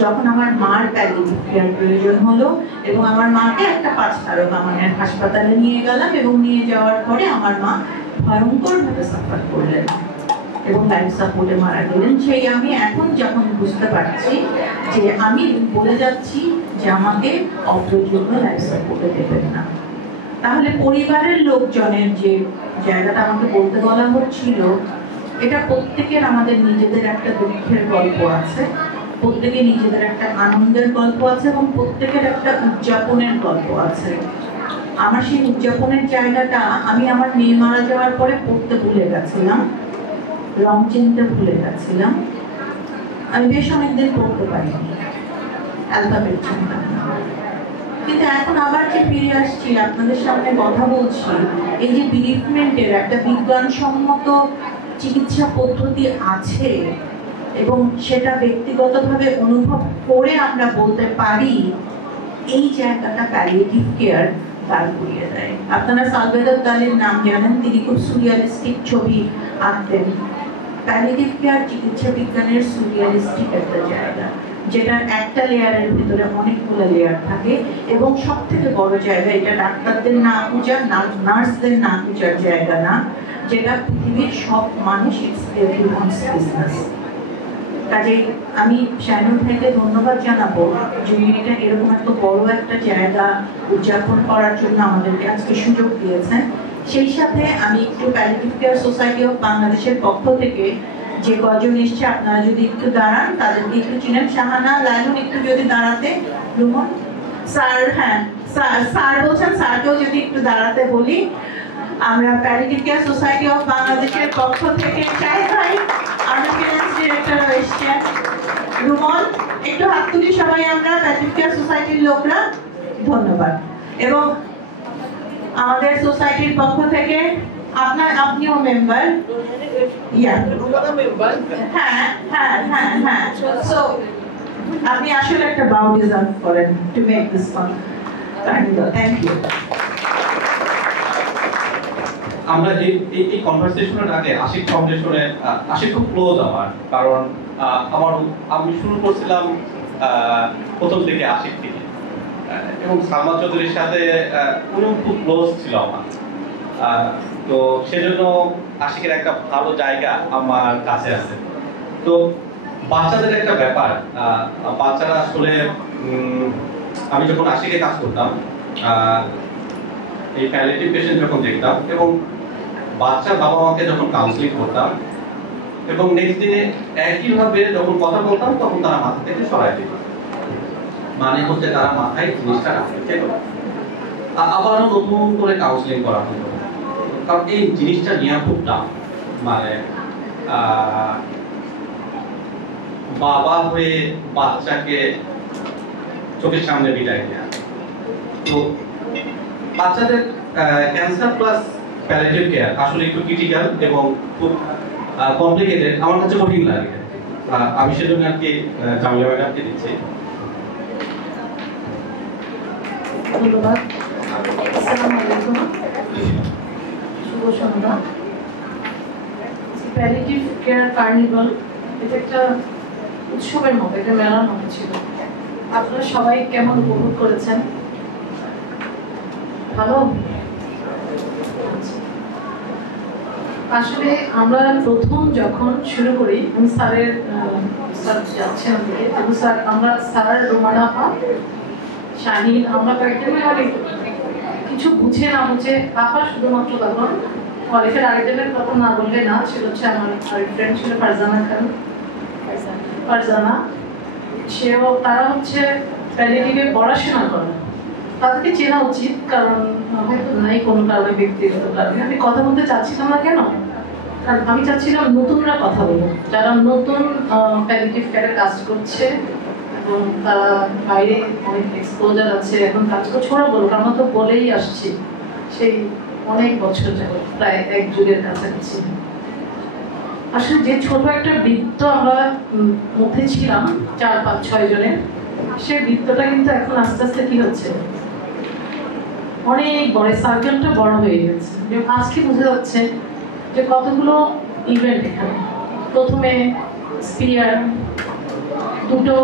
যখন আমার মার প্যালিয়েটিভ কেয়ার প্রয়োজন হলো, এবং আমার মাকে একটা 5 তারকা মানের হাসপাতালে নিয়ে গেলাম, এবং নিয়ে যাওয়ার পরে আমার মা ভয়ঙ্করভাবে সাফার করলেন এবং লাইফ সাপোর্টে মারা গেলেন। সেই আমি এখন যখন বুঝতে পারছি যে আমি বলে যাচ্ছি যে আমাকে অপ্রয়োজনীয় লাইফ সাপোর্টে দেবেন না। তাহলে পরিবারের লোকজনের যে জায়গাটা আমাকে বলতে বলা হচ্ছিল, এটা প্রত্যেকের আমাদের নিজেদের একটা দুঃখের গল্প আছে, প্রত্যেকের নিজেদের একটা আনন্দের গল্প আছে, এবং প্রত্যেকের একটা উদযাপনের গল্প আছে। আমার সেই উদযাপনের জায়গাটা আমি আমার মেয়ে মারা যাওয়ার পরে পড়তে ভুলে গেছিলাম, রং চিনতে ভুলে গেছিলাম। আমি বেশ অনেকদিন পড়তে পারিনি, অ্যালফাবেট চিনতাম না। কিন্তু এখন আবার যে ফিরে আসছি, আপনাদের সামনে কথা বলছি, এই যে বিরিফমেন্টের একটা বিজ্ঞানসম্মত চিকিৎসা পদ্ধতি আছে, এবং সেটা ব্যক্তিগতভাবে অনুভব করে আমরা বলতে পারি, এই জায়গাটা প্যালিয়েটিভ কেয়ার দাঁড় করিয়ে দেয়। আপনারা সালভেদর দালির নাম জানেন, তিনি খুব সুরিয়ালিস্টিক ছবি আঁকতেন। প্যালিয়েটিভ কেয়ার চিকিৎসা বিজ্ঞানের সুরিয়ালিস্টিক একটা জায়গা, যেটার একটা লেয়ারের ভিতরে অনেকগুলো লেয়ার থাকে, এবং সব থেকে বড় জায়গা, এটা ডাক্তারদের না খুঁজার, নার্সদের না খুঁজার জায়গা না, যেটা পৃথিবীর সব মানুষ বিজনেস। কাজে আমি শাহিনুর ভাইকে ধন্যবাদ জানাবো যে এটা এরকম একটা বড় একটা জায়গা উদযাপন করার জন্য আমাদেরকে আজকে সুযোগ দিয়েছেন। সেই সাথে আমি একটু প্যালিয়েটিভ কেয়ার সোসাইটি অফ বাংলাদেশের পক্ষ থেকে যে কজন এসছে, আপনারা যদি একটু দাঁড়ান, তাদেরকে একটু চিনেন। শাহানা, লালুন, একটু যদি দাঁড়াতে। রুমন স্যার, হ্যাঁ স্যার বলছেন, স্যারকেও যদি একটু দাঁড়াতে বলি। আমরা প্যালিয়েটিভ কেয়ার সোসাইটি অফ বাংলাদেশের পক্ষ থেকে চাই ভাই, আমাদের ফিনান্স ডিরেক্টর এসছেন। রুমন, একটু হাত তুলি সবাই আমরা, প্যালিয়েটিভ কেয়ার সোসাইটির লোকরা। ধন্যবাদ। এবং আমাদের সোসাইটির পক্ষ থেকে আপনিও মেম্বার। হ্যাঁ হ্যাঁ হ্যাঁ হ্যাঁ, সো আপনি আসলে একটা বাউ ডিজার্ভ করেন to make this fun. Thank you. আমরা এই কনভারসেশনের আগে আশিক ফাউন্ডেশনে, আশিক খুব ক্লোজ আমার, কারণ আমি শুরু করছিলাম প্রথম থেকে আশিক থেকে, এবং সালমা চৌধুরীর সাথে উনিও খুব ক্লোজ ছিল আমার। তো সেজন্য আশিকের একটা ভালো জায়গা আমার কাছে আছে। তো বাচ্চাদের একটা ব্যাপার, বাচ্চারা আসলে আমি যখন আশিকে কাজ করতাম, এই প্যালিয়েটিভ পেশেন্ট যখন দেখতাম, এবং বাচ্চার বাবা মাকে যখন কাউন্সিলিং করতাম, এবং নেক্সট দিনে একইভাবে যখন কথা বলতাম, তখন তারা মাথা থেকে সরাই দিত। মানে হচ্ছে তারা মাথায় জিনিসটা রাখতে হতো, আবারও নতুন করে কাউন্সিলিং করা হতো, কারণ এই জিনিসটা নেওয়া খুব টাফ। মানে বাবা হয়ে বাচ্চাকে চোখের সামনে বিদায় দেওয়া। তো বাচ্চাদের ক্যান্সার প্লাস প্যালিয়েটিভ কেয়ার আসলে একটু ক্রিটিক্যাল এবং খুব কমপ্লিকেটেড, আমার কাছে কঠিন লাগে। আমি সেজন্য আর কি জামিলা ম্যাডামকে দিচ্ছি। ধন্যবাদ। আসসালামু আলাইকুম, শুভ সন্ধ্যা। প্যালিয়েটিভ কেয়ার কার্নিভাল এটা একটা উৎসবের মতো, একটা মেলার মতো ছিল। আপনারা সবাই কেমন উপভোগ করেছেন? ভালো। আসলে আমরা প্রথম যখন শুরু করি, আমি স্যারের স্যার যাচ্ছেন আমাদের, এবং স্যার আমরা স্যার রোমানা আপা শাহিন আমরা কয়েকজন মানে কিছু বুঝে না বুঝে আপা শুধুমাত্র তখন কলেজের আরেকজনের কথা না বললে না, ছিল হচ্ছে আমার আরেক ফ্রেন্ড ছিল ফারজানা খান, ফারজানা, সেও তারা হচ্ছে প্যালিয়েটিভে পড়াশোনা করে, তাদেরকে চেনা উচিত, কারণ হয়তো নাই কোনো কারণে ব্যক্তিগত কারণে আমি কথা বলতে চাচ্ছিলাম না। কেন? কারণ আমি চাচ্ছিলাম নতুনরা কথা বলবো, যারা নতুন প্যালিয়েটিভ কেয়ারে কাজ করছে এবং তারা বাইরে অনেক এক্সপোজার আছে, এখন কাজ করছে, ওরা বলুক। আমরা তো বলেই আসছি সেই অনেক বছর যাবত, প্রায় এক যুগের কাছাকাছি। আসলে যে ছোট একটা বৃত্ত আমরা মধ্যে ছিলাম 4-5-6 জনের, সেই বৃত্তটা কিন্তু এখন আস্তে আস্তে কি হচ্ছে, অনেক বড়, সার্কেলটা বড় হয়ে গেছে। আজকে বোঝা যাচ্ছে যে কতগুলো ইভেন্ট এখানে। প্রথমে স্পিয়ার, দুটো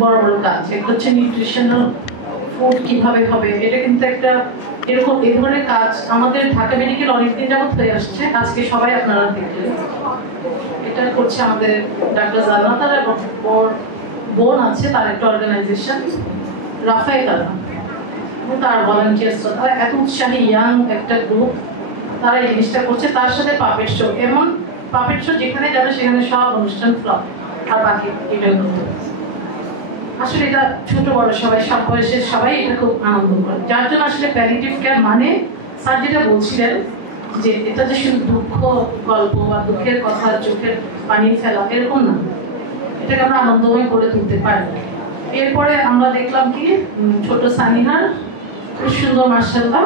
বড় বড় কাজ, একটা হচ্ছে নিউট্রিশনাল ফুড কিভাবে হবে, এটা কিন্তু একটা এরকম এই ধরনের কাজ আমাদের ঢাকা মেডিকেল অনেকদিন যাবত হয়ে আসছে। আজকে সবাই আপনারা দেখলেন এটা করছে আমাদের ডাক্তার জান্নাত, আর বোন আছে তার একটা অর্গানাইজেশন রাফায়েতারা, তার ভলান্টিয়ার্স, তারা এত উৎসাহী ইয়াং একটা গ্রুপ, তারা এই জিনিসটা করছে। তার সাথে পাপেট শো, এমন পাপেট শো যেখানে যাবে সেখানে সব অনুষ্ঠান ফ্লপ, আর বাকি ইভেন্ট হতো। আসলে এটা ছোট বড় সবাই, সব বয়সের সবাই এটা খুব আনন্দ করে, যার জন্য আসলে প্যালিয়েটিভ কেয়ার মানে স্যার যেটা বলছিলেন যে এটা যে শুধু দুঃখ গল্প বা দুঃখের কথা চোখের পানি ফেলা এরকম না, এটাকে আমরা আনন্দময় করে তুলতে পারি। এরপরে আমরা দেখলাম কি ছোট সানিহার খুব সুন্দর মার্শাল্লাহ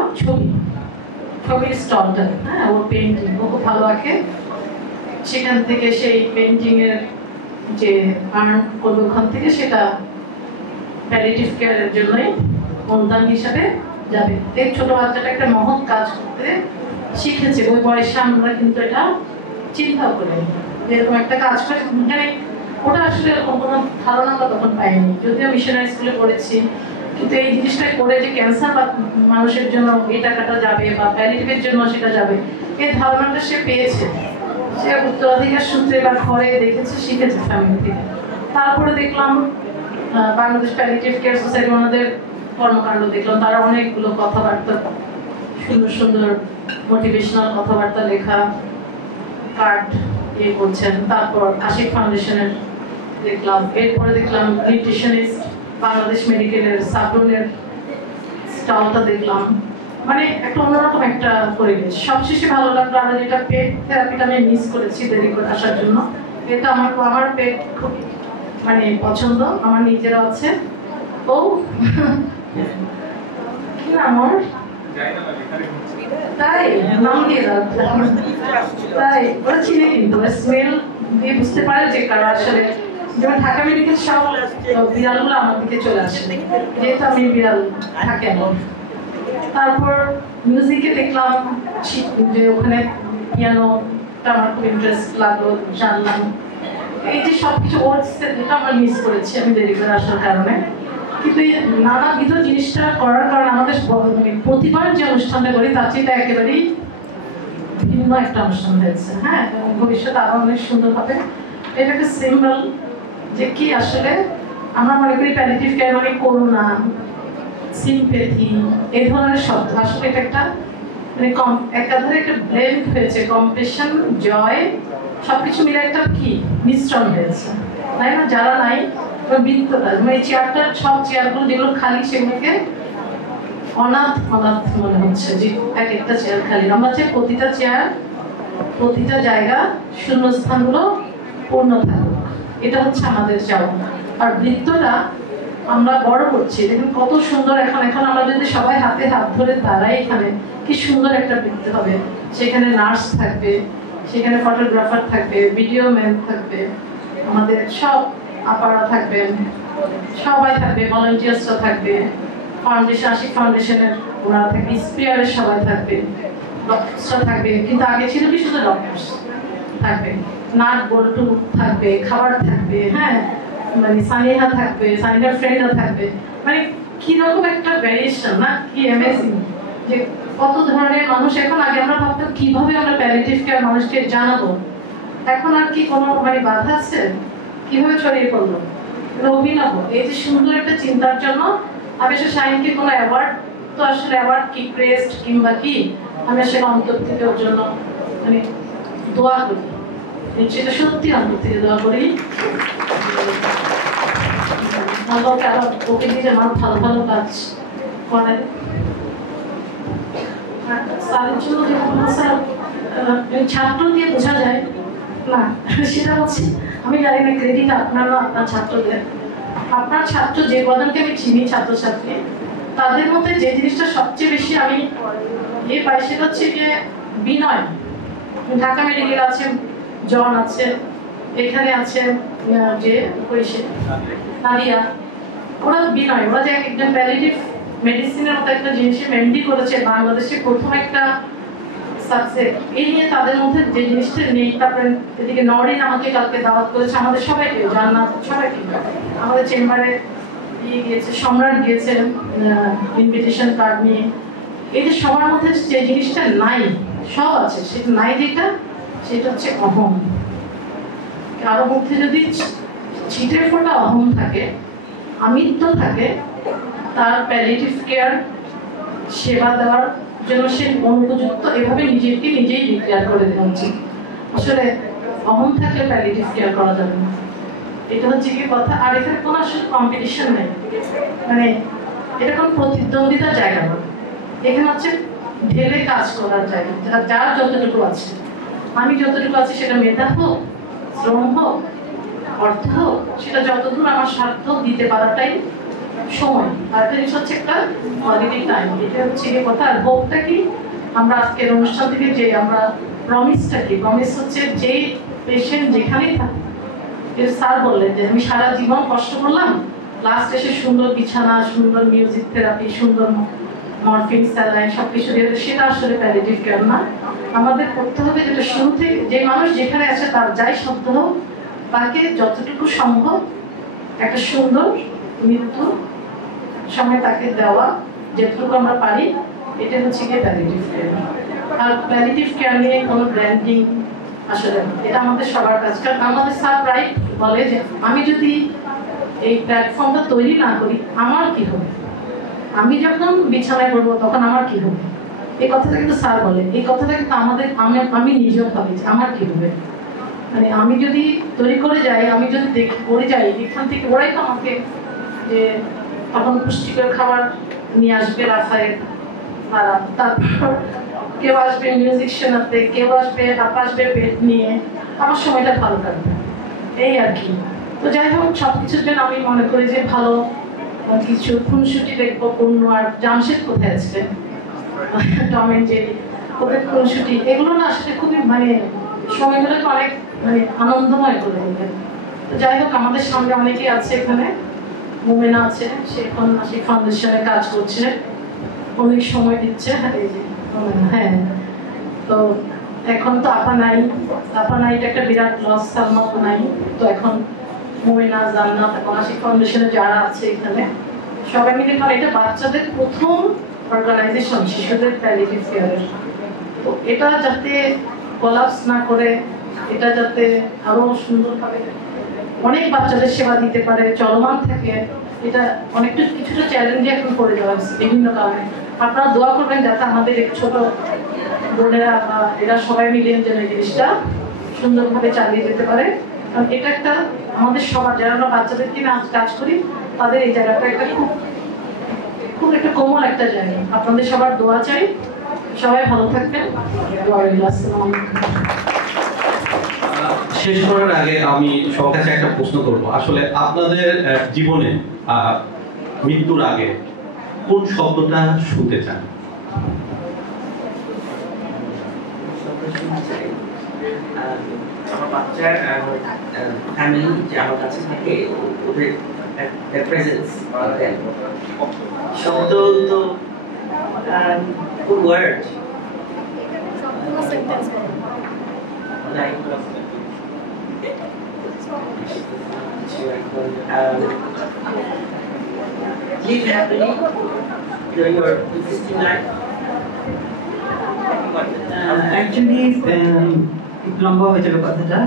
ছবির স্টলটা, হ্যাঁ, ওর পেন্টিং ও খুব ভালো আঁকে। সেখান থেকে সেই পেন্টিং এর যে আর্ন করবে ওখান থেকে সেটা প্যালিয়েটিভ কেয়ারের জন্যই অনুদান হিসাবে যাবে। এই ছোট বাচ্চাটা একটা মহৎ কাজ করতে শিখেছে, ওই বয়সে আমরা কিন্তু এটা চিন্তা করি যেরকম একটা কাজ করে, মানে ওটা আসলে এরকম কোনো ধারণা আমরা তখন পাইনি, যদিও মিশনারি স্কুলে পড়েছি, কিন্তু এই জিনিসটা করে যে ক্যান্সার বা মানুষের জন্য এই টাকাটা যাবে বা প্যালিয়েটিভের জন্য সেটা যাবে, এই ধারণাটা সে পেয়েছে, সে উত্তরাধিকার সূত্রে বা ঘরে দেখেছে, শিখেছে ফ্যামিলি থেকে। তারপরে দেখলাম বাংলাদেশ প্যালিয়েটিভ কেয়ার সোসাইটি ওনাদের কর্মকাণ্ড দেখলাম, তারা অনেকগুলো কথাবার্তা, সুন্দর সুন্দর মোটিভেশনাল কথাবার্তা লেখা কার্ড ইয়ে করছেন। তারপর আশিক ফাউন্ডেশনের দেখলাম, এরপরে দেখলাম নিউট্রিশনিস্ট বাংলাদেশ মেডিকেলের সাবরুনের স্টলটা দেখলাম, মানে একটা অন্যরকম একটা পরিবেশ। সবশেষে ভালো লাগলো আমরা যেটা পেট থেরাপিটা আমি মিস করেছি দেরি করে আসার জন্য, এটা আমার পেট খুব মানে পছন্দ, আমার নিজেরও আছে। ও কি নাম ওর, তাই নাম দিয়ে দাও, তাই ওরা চিনে কিন্তু স্মেল দিয়ে বুঝতে পারে যে কারা আসলে, যেমন ঢাকা মেডিকেল সব বিড়ালগুলো আমার দিকে চলে আসে যেহেতু আমি বিড়াল থাকে আমার। তারপর মিউজিকে দেখলাম যে ওখানে পিয়ানোটা আমার খুব ইন্টারেস্ট লাগলো, জানলাম এই যে সবকিছু যেটা আমরা মিস করেছি আমি দেরি করে আসার কারণে। কিন্তু এই নানাবিধ জিনিসটা করার কারণে আমাদের প্রতিবার যে অনুষ্ঠানটা করি তার চেয়ে একেবারেই ভিন্ন একটা অনুষ্ঠান হয়েছে। হ্যাঁ, ভবিষ্যতে আরো অনেক সুন্দর হবে। এটা একটা সিম্বল যে কি আসলে আমরা মনে করি প্যালিয়েটিভ কেয়ার মানে করুণা, সিম্প্যাথি, এই ধরনের শব্দ। আসলে এটা একটা মানে একাধারে একটা ব্লেন্ড হয়েছে, কম্প্যাশন, জয়, সবকিছু মিলে একটা কি মিশ্রণ হয়েছে, তাই না? যারা নাই বৃত্তটা মানে চেয়ারটা, সব চেয়ারগুলো যেগুলো খালি সেগুলোকে অনাথ মনে হচ্ছে যে এক একটা চেয়ার খালি। আমরা চাই প্রতিটা চেয়ার, প্রতিটা জায়গা শূন্যস্থানগুলো পূর্ণ থাকুক, এটা হচ্ছে আমাদের চাওয়া। আর বৃত্তটা আমরা বড় করছি, দেখুন কত সুন্দর। এখন আমরা যদি সবাই হাতে হাত ধরে দাঁড়াই এখানে, কি সুন্দর একটা বৃত্ত হবে। সেখানে নার্স থাকবে, সেখানে ফটোগ্রাফার থাকবে, ভিডিও ম্যান থাকবে, আমাদের সব আপারা থাকবেন, সবাই থাকবে, ভলান্টিয়ার্সরা থাকবে, ফাউন্ডেশন আশিক ফাউন্ডেশনের ওনারা থাকবে, স্পিয়ারের সবাই থাকবে, ডক্টরসরা থাকবে, কিন্তু আগে ছিল কি শুধু ডক্টরস থাকবে, নাট বল্টু থাকবে, খাবার থাকবে, হ্যাঁ মানে সানিহা থাকবে, সানিহার ফ্রেন্ডরা থাকবে, মানে কিরকম একটা ভ্যারিয়েশন না, কি অ্যামেজিং যে কত ধরনের মানুষ। এখন আগে আমরা ভাবতাম কিভাবে আমরা প্যালিয়েটিভ কেয়ার মানুষকে জানাবো, এখন আর কি কোনো মানে বাধা আছে, কিভাবে ছড়িয়ে পড়লো, অভিনব। এই যে সুন্দর একটা চিন্তার জন্য আমি আসলে শাহিনকে কোনো অ্যাওয়ার্ড, তো আসলে অ্যাওয়ার্ড কি ক্রেস্ট কিংবা কি, আমি আসলে অন্তর থেকে ওর জন্য মানে দোয়া করি, সেটা সত্যি অন্তর থেকে দোয়া করি ওকে দিয়ে আমার ভালো ভালো কাজ করে। স্যারের জন্য স্যার ছাত্র দিয়ে বোঝা যায় না, সেটা হচ্ছে আমি জানি না ক্রেডিট আপনার না আপনার ছাত্রদের। আপনার ছাত্র যে কজনকে আমি চিনি ছাত্রছাত্রী, তাদের মধ্যে যে জিনিসটা সবচেয়ে বেশি আমি পাই সেটা হচ্ছে যে বিনয়। ঢাকা মেডিকেল আছে, জন আছে, এখানে আছে যে নাদিয়া, ওরা বিনয়, ওরা যে একজন প্যালিয়েটিভ মেডিসিনের মতো একটা জিনিসের এমডি করেছে, বাংলাদেশে প্রথম একটা সাবজেক্ট, এই নিয়ে তাদের মধ্যে যে জিনিসটা নেই। তারপরে এদিকে নরিন আমাকে কালকে দাওয়াত করেছে, আমাদের সবাইকে, জান্নাত সবাইকে, আমাদের চেম্বারে গিয়েছে, সম্রাট গিয়েছে ইনভিটেশন কার্ড নিয়ে। এই যে সবার মধ্যে যে জিনিসটা নাই, সব আছে, সেটা নাই যেটা, সেটা হচ্ছে অহম। কারো মধ্যে যদি ছিটে ফোটা অহম থাকে, আমিত্ব থাকে, তার প্যালিয়েটিভ কেয়ার সেবা দেওয়ার জন্য সে অনুপযুক্ত, এভাবে নিজেকে নিজেই ডিক্লেয়ার করে দেওয়া উচিত। আসলে অহম থাকলে প্যালিয়েটিভ কেয়ার করা যাবে না, এটা হচ্ছে কি কথা। আর এখানে কোনো আসলে কম্পিটিশন নেই, মানে এটা কোনো প্রতিদ্বন্দ্বিতার জায়গা না, এখানে হচ্ছে ঢেলে কাজ করার জায়গা। যার যতটুকু আছে, আমি যতটুকু আছি, সেটা মেধা হোক, শ্রম হোক, অর্থ হোক, সেটা যতদূর আমার স্বার্থ দিতে পারাটাই সময়। আর একটা জিনিস হচ্ছে একটা কোয়ালিটি টাইম, এটা হচ্ছে কি কথা। আর হোপটা কি, আমরা আজকের অনুষ্ঠান থেকে যে আমরা প্রমিসটা কি, প্রমিস হচ্ছে যে পেশেন্ট যেখানেই থাকে, স্যার বললেন যে আমি সারা জীবন কষ্ট করলাম, লাস্ট এসে সুন্দর বিছানা, সুন্দর মিউজিক থেরাপি, সুন্দর মরফিন, স্যালাইন সবকিছু দিয়ে, সেটা আসলে প্যালিয়েটিভ কেয়ার না। আমাদের করতে হবে যেটা শুরু থেকে, যে মানুষ যেখানে আছে তার যাই শব্দ হোক, তাকে যতটুকু সম্ভব একটা সুন্দর মৃত্যু সময় তাকে দেওয়া, যেটুকু আমরা পারি, এটা হচ্ছে গিয়ে প্যালিয়েটিভ কেয়ার। আর প্যালিয়েটিভ কেয়ার নিয়ে কোনো ব্র্যান্ডিং আসলে এটা আমাদের সবার কাজ। কারণ আমাদের স্যার প্রায় বলে যে আমি যদি এই প্ল্যাটফর্মটা তৈরি না করি, আমার কি হবে, আমি যখন বিছানায় পড়বো তখন আমার কি হবে, এই কথাটা কিন্তু স্যার বলে। এই কথাটা কিন্তু আমাদের, আমি নিজেও ভাবি যে আমার কি হবে, মানে আমি যদি তৈরি করে যাই, আমি যদি দেখি করে যাই, এখান থেকে ওরাই তো আমাকে যে তখন পুষ্টিকর খাবার নিয়ে আসবে রাস্তায়, তারপর কেউ আসবে মিউজিক শোনাতে, কেউ আসবে পেট নিয়ে, আমার সময়টা ভালো কাটবে, এই আর কি। তো যাই হোক, সবকিছুর জন্য আমি মনে করি যে ভালো কিছু খুনসুটি দেখবো। পূর্ণ আর জামশেদ কোথায় আছে, টম এন্ড জেরি, ওদের খুনসুটি, এগুলো না আসলে খুবই মানে সময়গুলোকে অনেক মানে আনন্দময় করে দেবে। তো যাই হোক, আমাদের সামনে অনেকেই আছে, এখানে মোমেনা আছে, সে এখন সেই ফাউন্ডেশনে কাজ করছে, অনেক সময় দিচ্ছে। হ্যাঁ, তো এখন তো আপা নাইটা একটা বিরাট লস, সালমাও নাই। তো এখন মোমেনা, জান্নাত, আশিক ফাউন্ডেশনে যারা আছে এখানে সবাই মিলে, কারণ এটা বাচ্চাদের প্রথম অর্গানাইজেশন শিশুদের প্যালিয়েটিভ কেয়ারের। তো এটা যাতে কোলাপস না করে, এটা যাতে আরো সুন্দরভাবে অনেক বাচ্চাদের সেবা দিতে পারে, চলমান থাকে, এটা অনেকটা কিছুটা চ্যালেঞ্জে এখন পড়ে যাওয়া হচ্ছে বিভিন্ন কারণে। আপনারা দোয়া করবেন যাতে আমাদের এক ছোট বোনেরা বা এরা সবাই মিলে যেন এই জিনিসটা সুন্দরভাবে চালিয়ে যেতে পারে। কারণ এটা একটা আমাদের সবার, যারা আমরা বাচ্চাদেরকে নিয়ে কাজ করি, তাদের এই জায়গাটা একটা খুব একটা কোমল একটা জায়গা। আপনাদের সবার দোয়া চাই, সবাই ভালো থাকবেন। শেষ করার আগে আমি সবার কাছে একটা প্রশ্ন করব, আসলে আপনাদের জীবনে মৃত্যুর আগে কোন শব্দটা শুনতে চান? আমার বাচ্চার ফ্যামিলি যে আমার কাছে থাকে ওদের প্রেজেন্স শব্দ তো word live happily during your existing life. Actually লম্বা হয়ে যাবে কথাটা।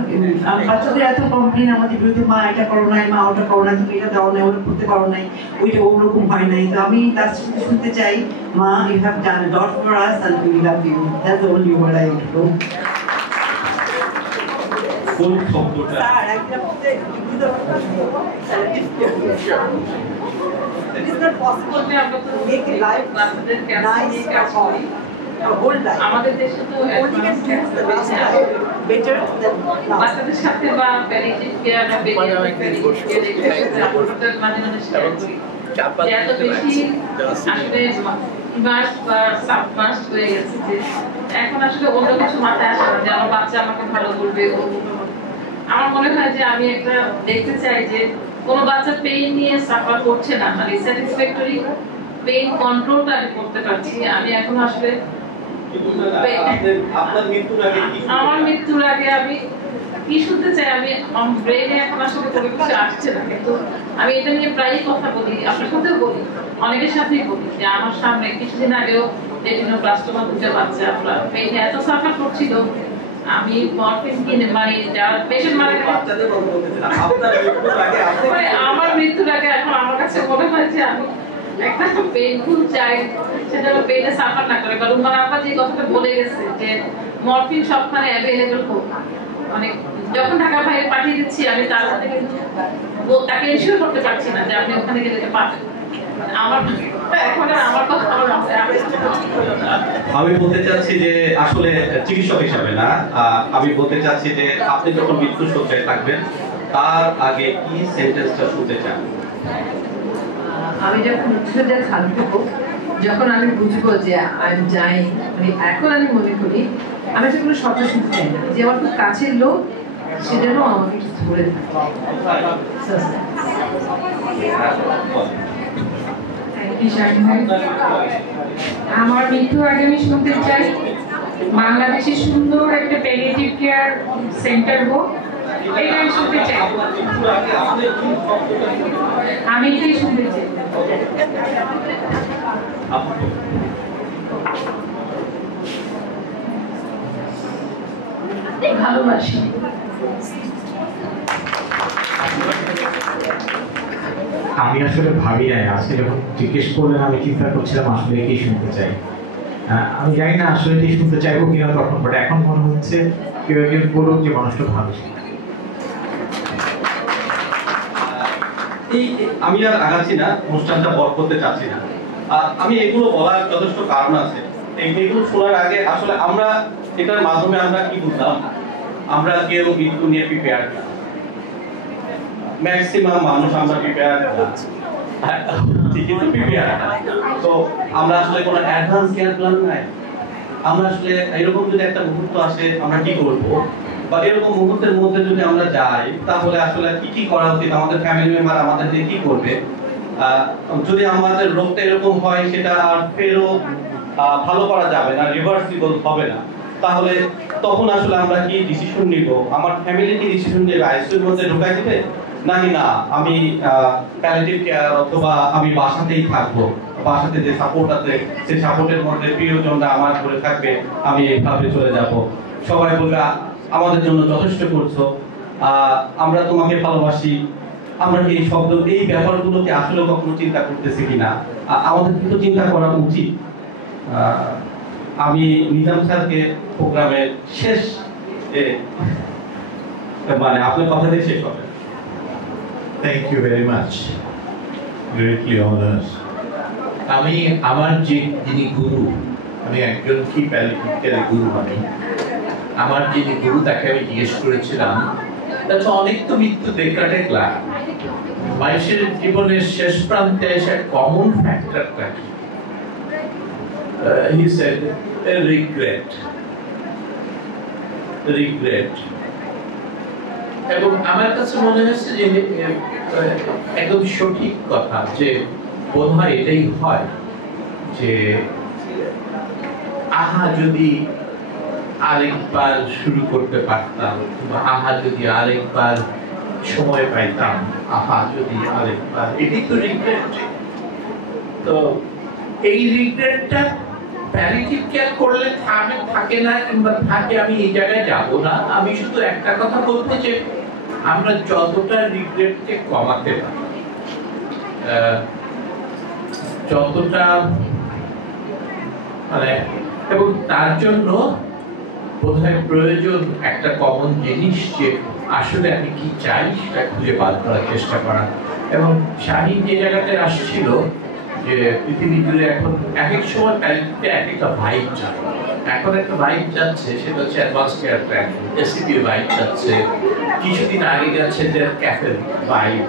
বাচ্চাদের এত কমপ্লেন আমাদের বিরুদ্ধে, মা এটা করো নাই, মা ওটা করো নাই, তুমি এটা দাও নাই, ওটা করতে পারো নাই, ওইটা ওরকম হয় নাই। তো আমি তার সাথে শুনতে চাই, মা you have done a lot for us and we love you. That's the only word I want to know. কোন শব্দটা স্যার একটা বলতে It is not possible to make life nice for our whole life. আমাদের দেশে তো Only can choose the best life better than now. বাচ্চাদের সাথে বা প্যারেন্টিং কেয়ার বা এত বেশি আসলে মাস বা সাব মাস হয়ে গেছে যে এখন আসলে অন্য কিছু মাথায় আসে না যে আমার বাচ্চা আমাকে ভালো বলবে। আমার মনে হয় যে আমি একটা দেখতে চাই যে কোনো বাচ্চা পেইন নিয়ে সাফার করছে না, মানে স্যাটিসফ্যাক্টরি পেইন কন্ট্রোলটা আমি করতে পারছি। আমি এখন আসলে আপনার মৃত্যুর আগে আমার মৃত্যুর আগে আমি কি শুনতে চাই, আমি ব্রেনে এখন আসলে কোনো কিছু আসছে না, কিন্তু আমি এটা নিয়ে প্রায়ই কথা বলি, আপনার সাথেও বলি, অনেকের সাথেই বলি যে আমার সামনে কিছুদিন আগেও রেটিনোব্লাস্টোমা দুটো বাচ্চা আমরা পেইনে এত সাফার করছিল, আমি মরফিন কিনে মানে যারা পেশেন্ট মানে আমার মৃত্যুর আগে এখন আমার কাছে মনে হয় যে আমি একটা পেইনফুল চাই, সেটা পেইনে সাফার না করে। কারণ মানে আমার যে কথাটা বলে গেছে যে মরফিন সবখানে অ্যাভেলেবল হোক, মানে যখন ঢাকার বাইরে পাঠিয়ে দিচ্ছি আমি তার সাথে কিন্তু তাকে এনশিওর করতে পারছি না যে আপনি ওখানে গেলে পাবেন। আমার এখন আমার কথা আমি বলতে চাচ্ছি যে আসলে চিকিৎসক হিসাবে না, আমি বলতে চাচ্ছি যে আপনি যখন মৃত্যু শয্যায় থাকবেন তার আগে কি সেন্টেন্সটা শুনতে চান? আমি যখন মৃত্যুসজ্জায় থাকবো, যখন আমি বুঝবো যে আমি যাই, মানে এখন আমি মনে করি আমি তো কোনো শব্দ শুনতে চাই না, যে আমার খুব কাছের লোক সেজন্য আমাকে একটু ধরে আমার মৃত্যুর আগে আমি শুনতে চাই বাংলাদেশে সুন্দর একটা প্যালিয়েটিভ কেয়ার সেন্টার হোক, এটা আমি শুনতে চাই। আমি এটাই শুনতে চাই। ভালোবাসি। আমি আসলে ভাবি নাই, আজকে যখন জিজ্ঞেস করলেন আমি চিন্তা করছিলাম আসলে কি শুনতে চাই। আমি জানি না আসলে কি শুনতে চাইবো কিনা তখন, বাট এখন মনে হচ্ছে কেউ একজন বলুক যে মানুষটা ভাবে। এই আমি আর আগাচ্ছি না, অনুষ্ঠানটা বড় করতে চাচ্ছি না। আমি এগুলো বলার যথেষ্ট কারণ আছে। এগুলো শোনার আগে আসলে আমরা এটার মাধ্যমে আমরা কি বুঝলাম, আমরা কেউ মৃত্যু নিয়ে প্রিপেয়ার না, ম্যাক্সিমাম মানুষ আমরা প্রিপেয়ার ঠিকই তো প্রিপেয়ার। তো আমরা আসলে কোনো অ্যাডভান্স কেয়ার প্ল্যান নাই। আমরা আসলে এরকম যদি একটা মুহূর্ত আসে আমরা কি করব, বা এরকম মুহূর্তের মধ্যে যদি আমরা যাই তাহলে আসলে কি কি করা উচিত, আমাদের ফ্যামিলি মেম্বার আমাদের দিয়ে কি করবে, যদি আমাদের রোগটা এরকম হয় সেটা আর ফেরও ভালো করা যাবে না, রিভার্সিবল হবে না, তাহলে তখন আসলে আমরা কি ডিসিশন নিব? আমার ফ্যামিলি কি ডিসিশন নেবে আইসিইউর মধ্যে ঢোকাই দিবে, নাকি না আমি প্যালিয়েটিভ কেয়ার অথবা আমি বাসাতেই থাকবো, বাসাতে যে সাপোর্ট আছে সেই সাপোর্টের মধ্যে প্রিয়জনরা আমার করে থাকবে, আমি এইভাবে চলে যাব, সবাই বলবে আমাদের জন্য যথেষ্ট করছো, আমরা তোমাকে ভালোবাসি। আমরা কি এই শব্দ এই ব্যাপারগুলোকে আসলে কখনো চিন্তা করতেছি কিনা? আমাদের কিন্তু চিন্তা করা উচিত। আমি নিজাম স্যারকে প্রোগ্রামের শেষ মানে আপনার কথা দিয়ে শেষ হবে। Thank you very much. Greatly honored. আমি আমার যিনি গুরু, আমি একজন কি প্যালিয়েটিভ কেয়ারের গুরু, আমার যিনি গুরু তাকে আমি জিজ্ঞেস করেছিলাম আচ্ছা অনেক তো মৃত্যু দেখলাম, মানুষের জীবনের শেষ প্রান্তে এসে কমন ফ্যাক্টরটা কি? He said a regret. Regret, এবং আমার কাছে মনে হচ্ছে যে একদম সঠিক কথা, যে বোধহয় এটাই হয় যে আহা যদি আরেকবার শুরু করতে পারতাম, বা আহা যদি আরেকবার সময় পাইতাম, আহা যদি আরেকবার, এটাই তো রিগ্রেট। তো এই রিগ্রেটটা প্যালিয়েটিভ কেয়ার করলে থাকে না, কিংবা থাকে, আমি এই জায়গায় যাব না। আমি শুধু একটা কথা বলবো যে আমরা যতটা রিগ্রেটকে কমাতে পারি, যতটা মানে, এবং তার জন্য বোধহয় প্রয়োজন একটা কমন জিনিস, যে আসলে আমি কি চাই সেটা খুঁজে বার করার চেষ্টা করা। এবং শাহীন যে জায়গাতে আসছিল যে পৃথিবী জুড়ে এখন এক এক সময় প্যালিয়েটিভে এক একটা ভাইব যাচ্ছে, এখন একটা ভাইব যাচ্ছে, সেটা হচ্ছে advance care plan, ACP vibe যাচ্ছে, কিছুদিন আগে যাচ্ছে যে ক্যাফে ভাইব।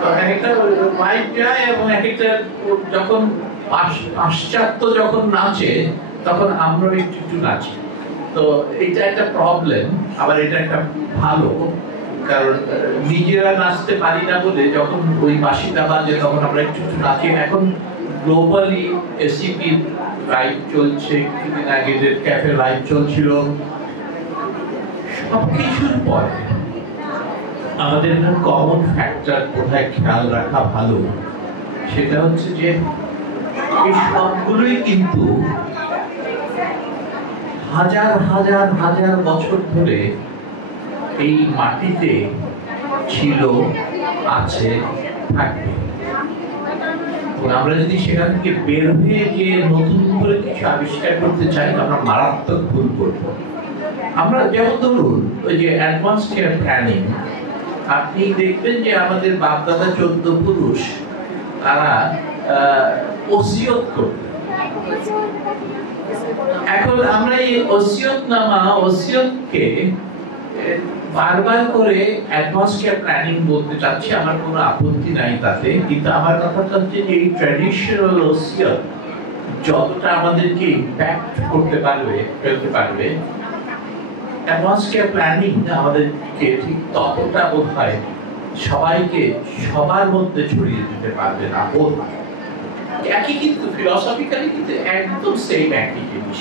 তো এক একটা ভাইব যায়, এবং এক একটা যখন পাশ্চাত্য যখন নাচে তখন আমরা একটু একটু নাচি। তো এটা একটা প্রবলেম, আবার এটা একটা ভালো, কারণ নিজেরা নাচতে পারি না বলে যখন ওই বাসিটা বাজে তখন আমরা একটু একটু নাচি। এখন গ্লোবালি এসিপি লাইভ চলছে, কিছুদিন আগে যে ক্যাফে লাইভ চলছিল, সবকিছুর পরে আমাদের একটা কমন ফ্যাক্টর কোথায় খেয়াল রাখা ভালো, সেটা হচ্ছে যে এই সবগুলোই কিন্তু হাজার হাজার হাজার বছর ধরে এই মাটিতে ছিল, আছে, থাকবে। আমরা যদি সেখান থেকে বের হয়ে গিয়ে নতুন করে কিছু আবিষ্কার করতে চাই, আমরা মারাত্মক ভুল করব। আমরা যেমন ধরুন ওই যে অ্যাডভান্স কেয়ার প্ল্যানিং, আপনি দেখবেন যে আমাদের বাপদাদা 14 পুরুষ তারা ওসিয়ত করতেন। এখন আমরা এই ওসিয়তকে বারবার করে অ্যাডভান্স কেয়ার প্ল্যানিং বলতে চাচ্ছি, আমার কোনো আপত্তি নাই তাতে, কিন্তু আমার কথাটা হচ্ছে যে এই ট্র্যাডিশনাল ওসিয়ত যতটা আমাদেরকে ইম্প্যাক্ট করতে পারবে, ফেলতে পারবে, অ্যাডভান্স কেয়ার প্ল্যানিং আমাদেরকে ঠিক ততটা বোধহয় সবাইকে সবার মধ্যে ছড়িয়ে দিতে পারবে না। বোধহয় একই, কিন্তু ফিলসফিক্যালি কিন্তু একদম সেম একই জিনিস,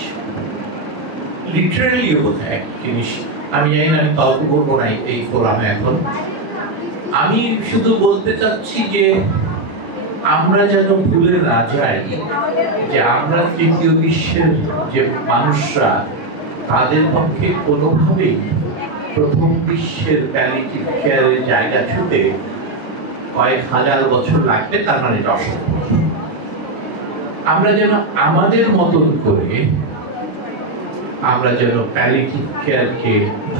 লিটারালিও বোধহয় একই জিনিস। আমি জানি না, আমি তর্ক করবো না এই ফোরামে এখন। আমি শুধু বলতে চাচ্ছি যে আমরা যেন ভুলে না যাই যে আমরা তৃতীয় বিশ্বের যে মানুষরা, তাদের পক্ষে কোনোভাবেই প্রথম বিশ্বের প্যালিয়েটিভ কেয়ারের জায়গা ছুটে কয়েক হাজার বছর লাগবে, তার মানে এটা অসম্ভব। আমরা যেন আমাদের মতন করে আমরা যেন প্যালিয়েটিভ কেয়ারকে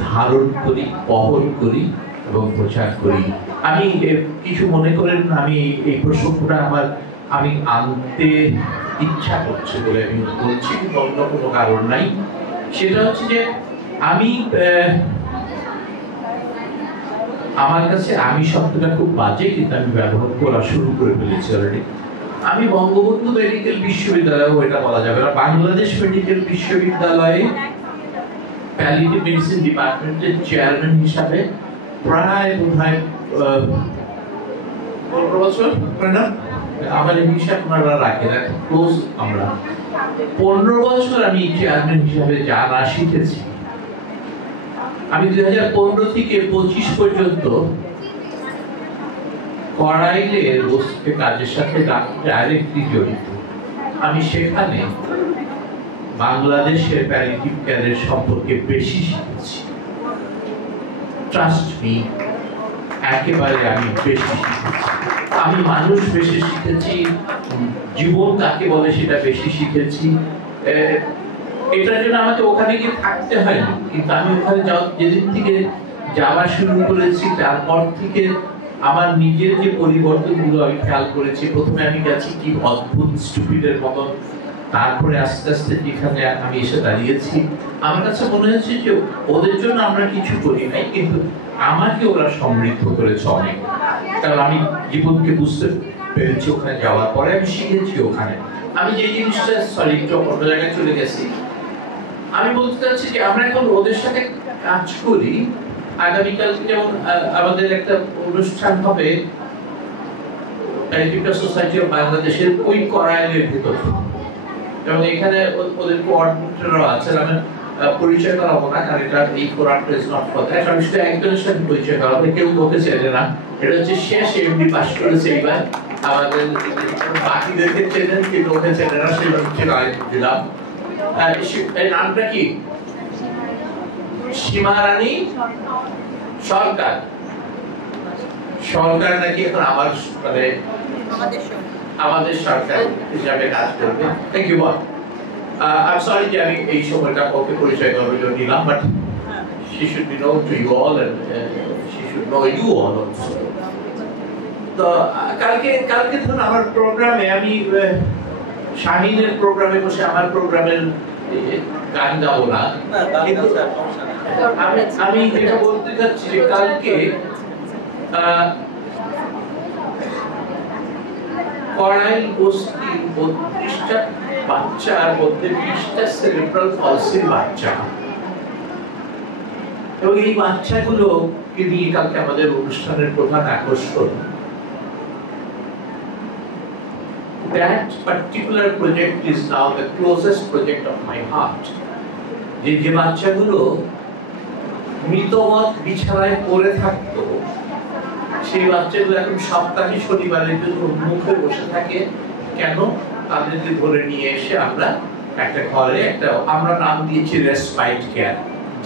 ধারণ করি, বহন করি এবং প্রচার করি। আমি কিছু মনে করেন, আমি এই প্রসঙ্গটা আমি আনতে ইচ্ছা করছে বলে আমি বলছি, অন্য কোনো কারণ নাই। সেটা হচ্ছে যে আমার কাছে আমি শব্দটা খুব বাজে, কিন্তু আমি ব্যবহার করা শুরু করে ফেলেছি অলরেডি। আমি বঙ্গবন্ধু মেডিকেল বিশ্ববিদ্যালয়, এটা বলা যাবে না, বাংলাদেশ মেডিকেল বিশ্ববিদ্যালয়ে প্যালিয়েটিভ মেডিসিন ডিপার্টমেন্টের চেয়ারম্যান হিসাবে প্রায় বোধহয় 15 বছর, না আমার এই হিসাব আপনারা রাখেন, ক্লোজ আমরা 15 বছর আমি চেয়ারম্যান হিসাবে জানা শিখেছি। আমি 2015 থেকে 25 পর্যন্ত কড়াইলে বস্তুকে কাজের সাথে ডাইরেক্টলি জড়িত। আমি সেখানে বাংলাদেশের প্যালিয়েটিভ কেয়ারের সম্পর্কে বেশি শিখেছি। ট্রাস্ট মি, একেবারে আমি বেশি শিখেছি। আমি মানুষ বেশি শিখেছি, জীবন কাকে বলে সেটা বেশি শিখেছি। এটার জন্য আমাকে ওখানে গিয়ে থাকতে হয়নি, কিন্তু আমি ওখানে যেদিন থেকে যাওয়া শুরু করেছি, তারপর থেকে আমার নিজের যে পরিবর্তনগুলো আমি খেয়াল করেছি। প্রথমে আমি গেছি কি অদ্ভুত স্টুপিডের মতন, তারপরে আস্তে আস্তে যেখানে আমি এসে দাঁড়িয়েছি, আমার কাছে মনে হচ্ছে যে ওদের জন্য আমরা কিছু করি নাই, কিন্তু আমাকে ওরা সমৃদ্ধ করেছে অনেক। কারণ আমি জীবনকে বুঝতে পেরেছি ওখানে যাওয়ার পরে, আমি শিখেছি ওখানে। আমি যে জিনিসটা, সরি একটু অন্য জায়গায় চলে গেছি, আমি বলতে চাচ্ছি যে আমরা এখন ওদের সাথে কাজ করি, আগামীকাল যেমন আমাদের একটা অনুষ্ঠান হবে সোসাইটি অফ বাংলাদেশের ওই করাইলের ভিতর, এবং এখানে ওদের কোঅর্ডিনেটরও আছেন। আমি পরিচয় করাবো না, কারণ এটা এই ফোরামটা ইজ নট ফর দ্যাট। আমি শুধু একজনের সাথে পরিচয় করাবো, কেউ বলতে চাইলে না। এটা হচ্ছে শেষ এমডি পাস করেছে এইবার, আমাদের বাকিদেরকে চেনেন কিন্তু ওকে চেনে না, সেটা দিলাম। এর নামটা কি? সীমারানী সরকার। সরকার নাকি এখন আমার মানে আমাদের সরকার হিসাবে কাজ করবে। Thank you ball. I'm sorry যে আমি এই সময়টা ওকে পরিচয় করার জন্য নিলাম, but she should be known to you all and she should know you all also. তো কালকে ধরুন আমার প্রোগ্রামে আমি শাহিনের প্রোগ্রামে বসে আমার প্রোগ্রামের গান গাবো না, কিন্তু আমি যেটা বলতে চাচ্ছি যে কালকে কড়াইল বস্তির 32টা বাচ্চার মধ্যে 20টা সেরিব্রাল পলসির বাচ্চা, এবং এই বাচ্চাগুলোকে নিয়ে কালকে আমাদের অনুষ্ঠানের প্রধান আকর্ষণ। That particular project is now the closest project of my heart. যে বাচ্চাগুলো মৃতবৎ বিছানায় পড়ে থাকতো, সেই বাচ্চাগুলো এখন সপ্তাহে শনিবারের জন্য মুখে বসে থাকে। কেন? তাদেরকে ধরে নিয়ে এসে আমরা একটা ঘরে আমরা নাম দিয়েছি রেসপাইট কেয়ার।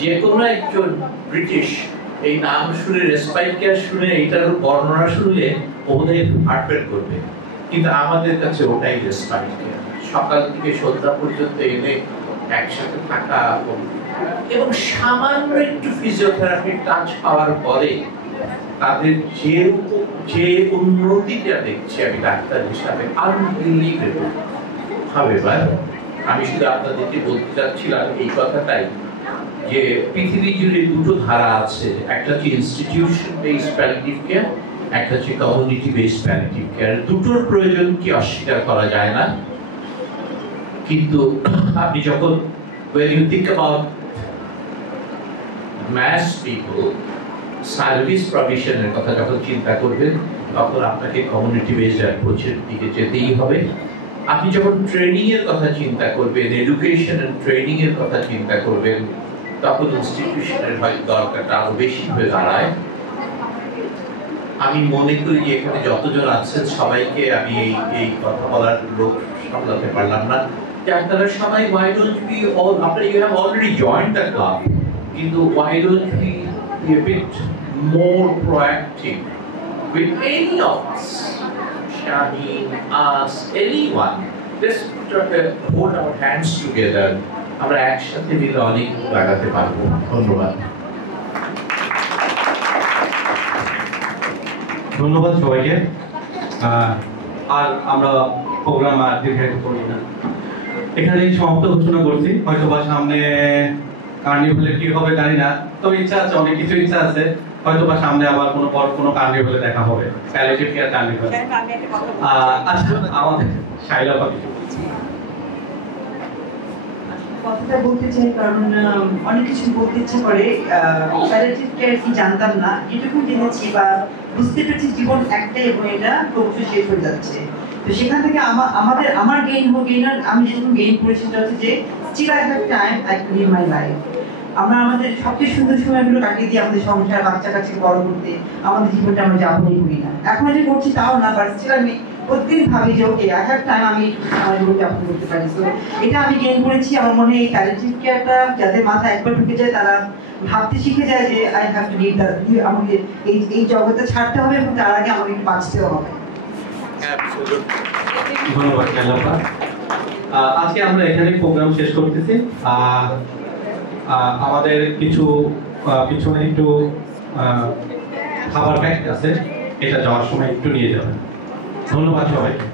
যে কোনো একজন ব্রিটিশ এই নাম শুনে, রেসপাইট কেয়ার শুনে, এইটার বর্ণনা শুনলে ওদের হার্টফেল করবে, কিন্তু আমাদের কাছে ওটাই রেসপাইট কেয়ার। সকাল থেকে সন্ধ্যা পর্যন্ত এনে একসাথে থাকা এবং সামান্য একটু ফিজিওথেরাপির কাজ পাওয়ার পরে তাদের যে উন্নতিটা দেখছি আমি ডাক্তার হিসাবে, আনবিলিভেবল। হাউএভার আমি শুধু আপনাদেরকে বলতে চাচ্ছিলাম এই কথাটাই যে পৃথিবী জুড়ে দুটো ধারা আছে, একটা হচ্ছে ইনস্টিটিউশন বেসড প্যালিয়েটিভ কেয়ার, একটা হচ্ছে কমিউনিটি বেসড প্যালিয়েটিভ কেয়ার। দুটোর প্রয়োজন কি অস্বীকার করা যায় না, কিন্তু আপনি যখন when you think about mass people service প্রভিশনের কথা যখন চিন্তা করবেন, তখন আপনাকে কমিউনিটি বেসড অ্যাপ্রোচের দিকে যেতেই হবে। আপনি যখন ট্রেনিং এর কথা চিন্তা করবেন, এডুকেশন এন্ড ট্রেনিং এর কথা চিন্তা করবেন, তখন ইনস্টিটিউশনের হয়তো দরকারটা আরো বেশি হয়ে দাঁড়ায়। আমি মনে করি যে এখানে যতজন আছেন সবাইকে আমি এই কথা বলার লোক সামলাতে পারলাম না, যে আপনারা সবাই why don't we all, আপনারা you have already joined the club, কিন্তু why don't we be a bit more proactive with any of us, Shaheen, us, anyone. Let's hold our hands together. আমরা একসাথে মিলে অনেক লাগাতে পারবো। ধন্যবাদ। ধন্যবাদ সবাইকে। আর আমরা প্রোগ্রাম আর দীর্ঘায়িত করি না, এখানেই সমাপ্ত ঘোষণা করছি। হয়তো বা সামনে কার্নিভালে কি হবে জানি না, তবে ইচ্ছা আছে, অনেক কিছু ইচ্ছা আছে। হয়তো বা সামনে আবার কোনো বড় কোনো কার্নিভালে দেখা হবে, প্যালিয়েটিভ কেয়ার কার্নিভাল। আচ্ছা, আমাদের শাইলা পাখি কথাটা বলতে চাই, কারণ অনেক কিছু বলতে ইচ্ছে করে। প্যালিয়েটিভ কেয়ার কি জানতাম না, যেটুকু জেনেছি বা বুঝতে পেরেছি জীবন একটাই এবং এটা ক্রমশ শেষ হয়ে যাচ্ছে। তো সেখান থেকে আমার গেইনার আমি যেটুকু গেইন করেছি সেটা হচ্ছে যে still I have time I can live my life. আমরা আমাদের সবচেয়ে সুন্দর সময়গুলো কাটিয়ে দিই আমাদের সংসার, বাচ্চা কাচ্চাকে বড় করতে, আমাদের জীবনটা আমরা যাপনই করি না। এখন যে করছি তাও না, বাট স্টিল আমি প্রত্যেকদিন ভাবি যে ওকে আই হ্যাভ টাইম, আমি আমার জীবন যাপন করতে পারি। তো এটা আমি গেইন করেছি। আমার মনে হয় এই প্যালিয়েটিভ কেয়ারটা যাদের মাথায় একবার ঢুকে যায় তারা ভাবতে শিখে যায় যে I have to live the, আমাকে এই জগৎটা ছাড়তে হবে এবং তার আগে আমাকে একটু বাঁচতেও হবে। ধন্যবাদ শাইলা। আজকে আমরা এখানে প্রোগ্রাম শেষ করতেছি। আমাদের পিছনে একটু খাবার ব্যাগ আছে, এটা যাওয়ার সময় একটু নিয়ে যাবেন। ধন্যবাদ সবাইকে।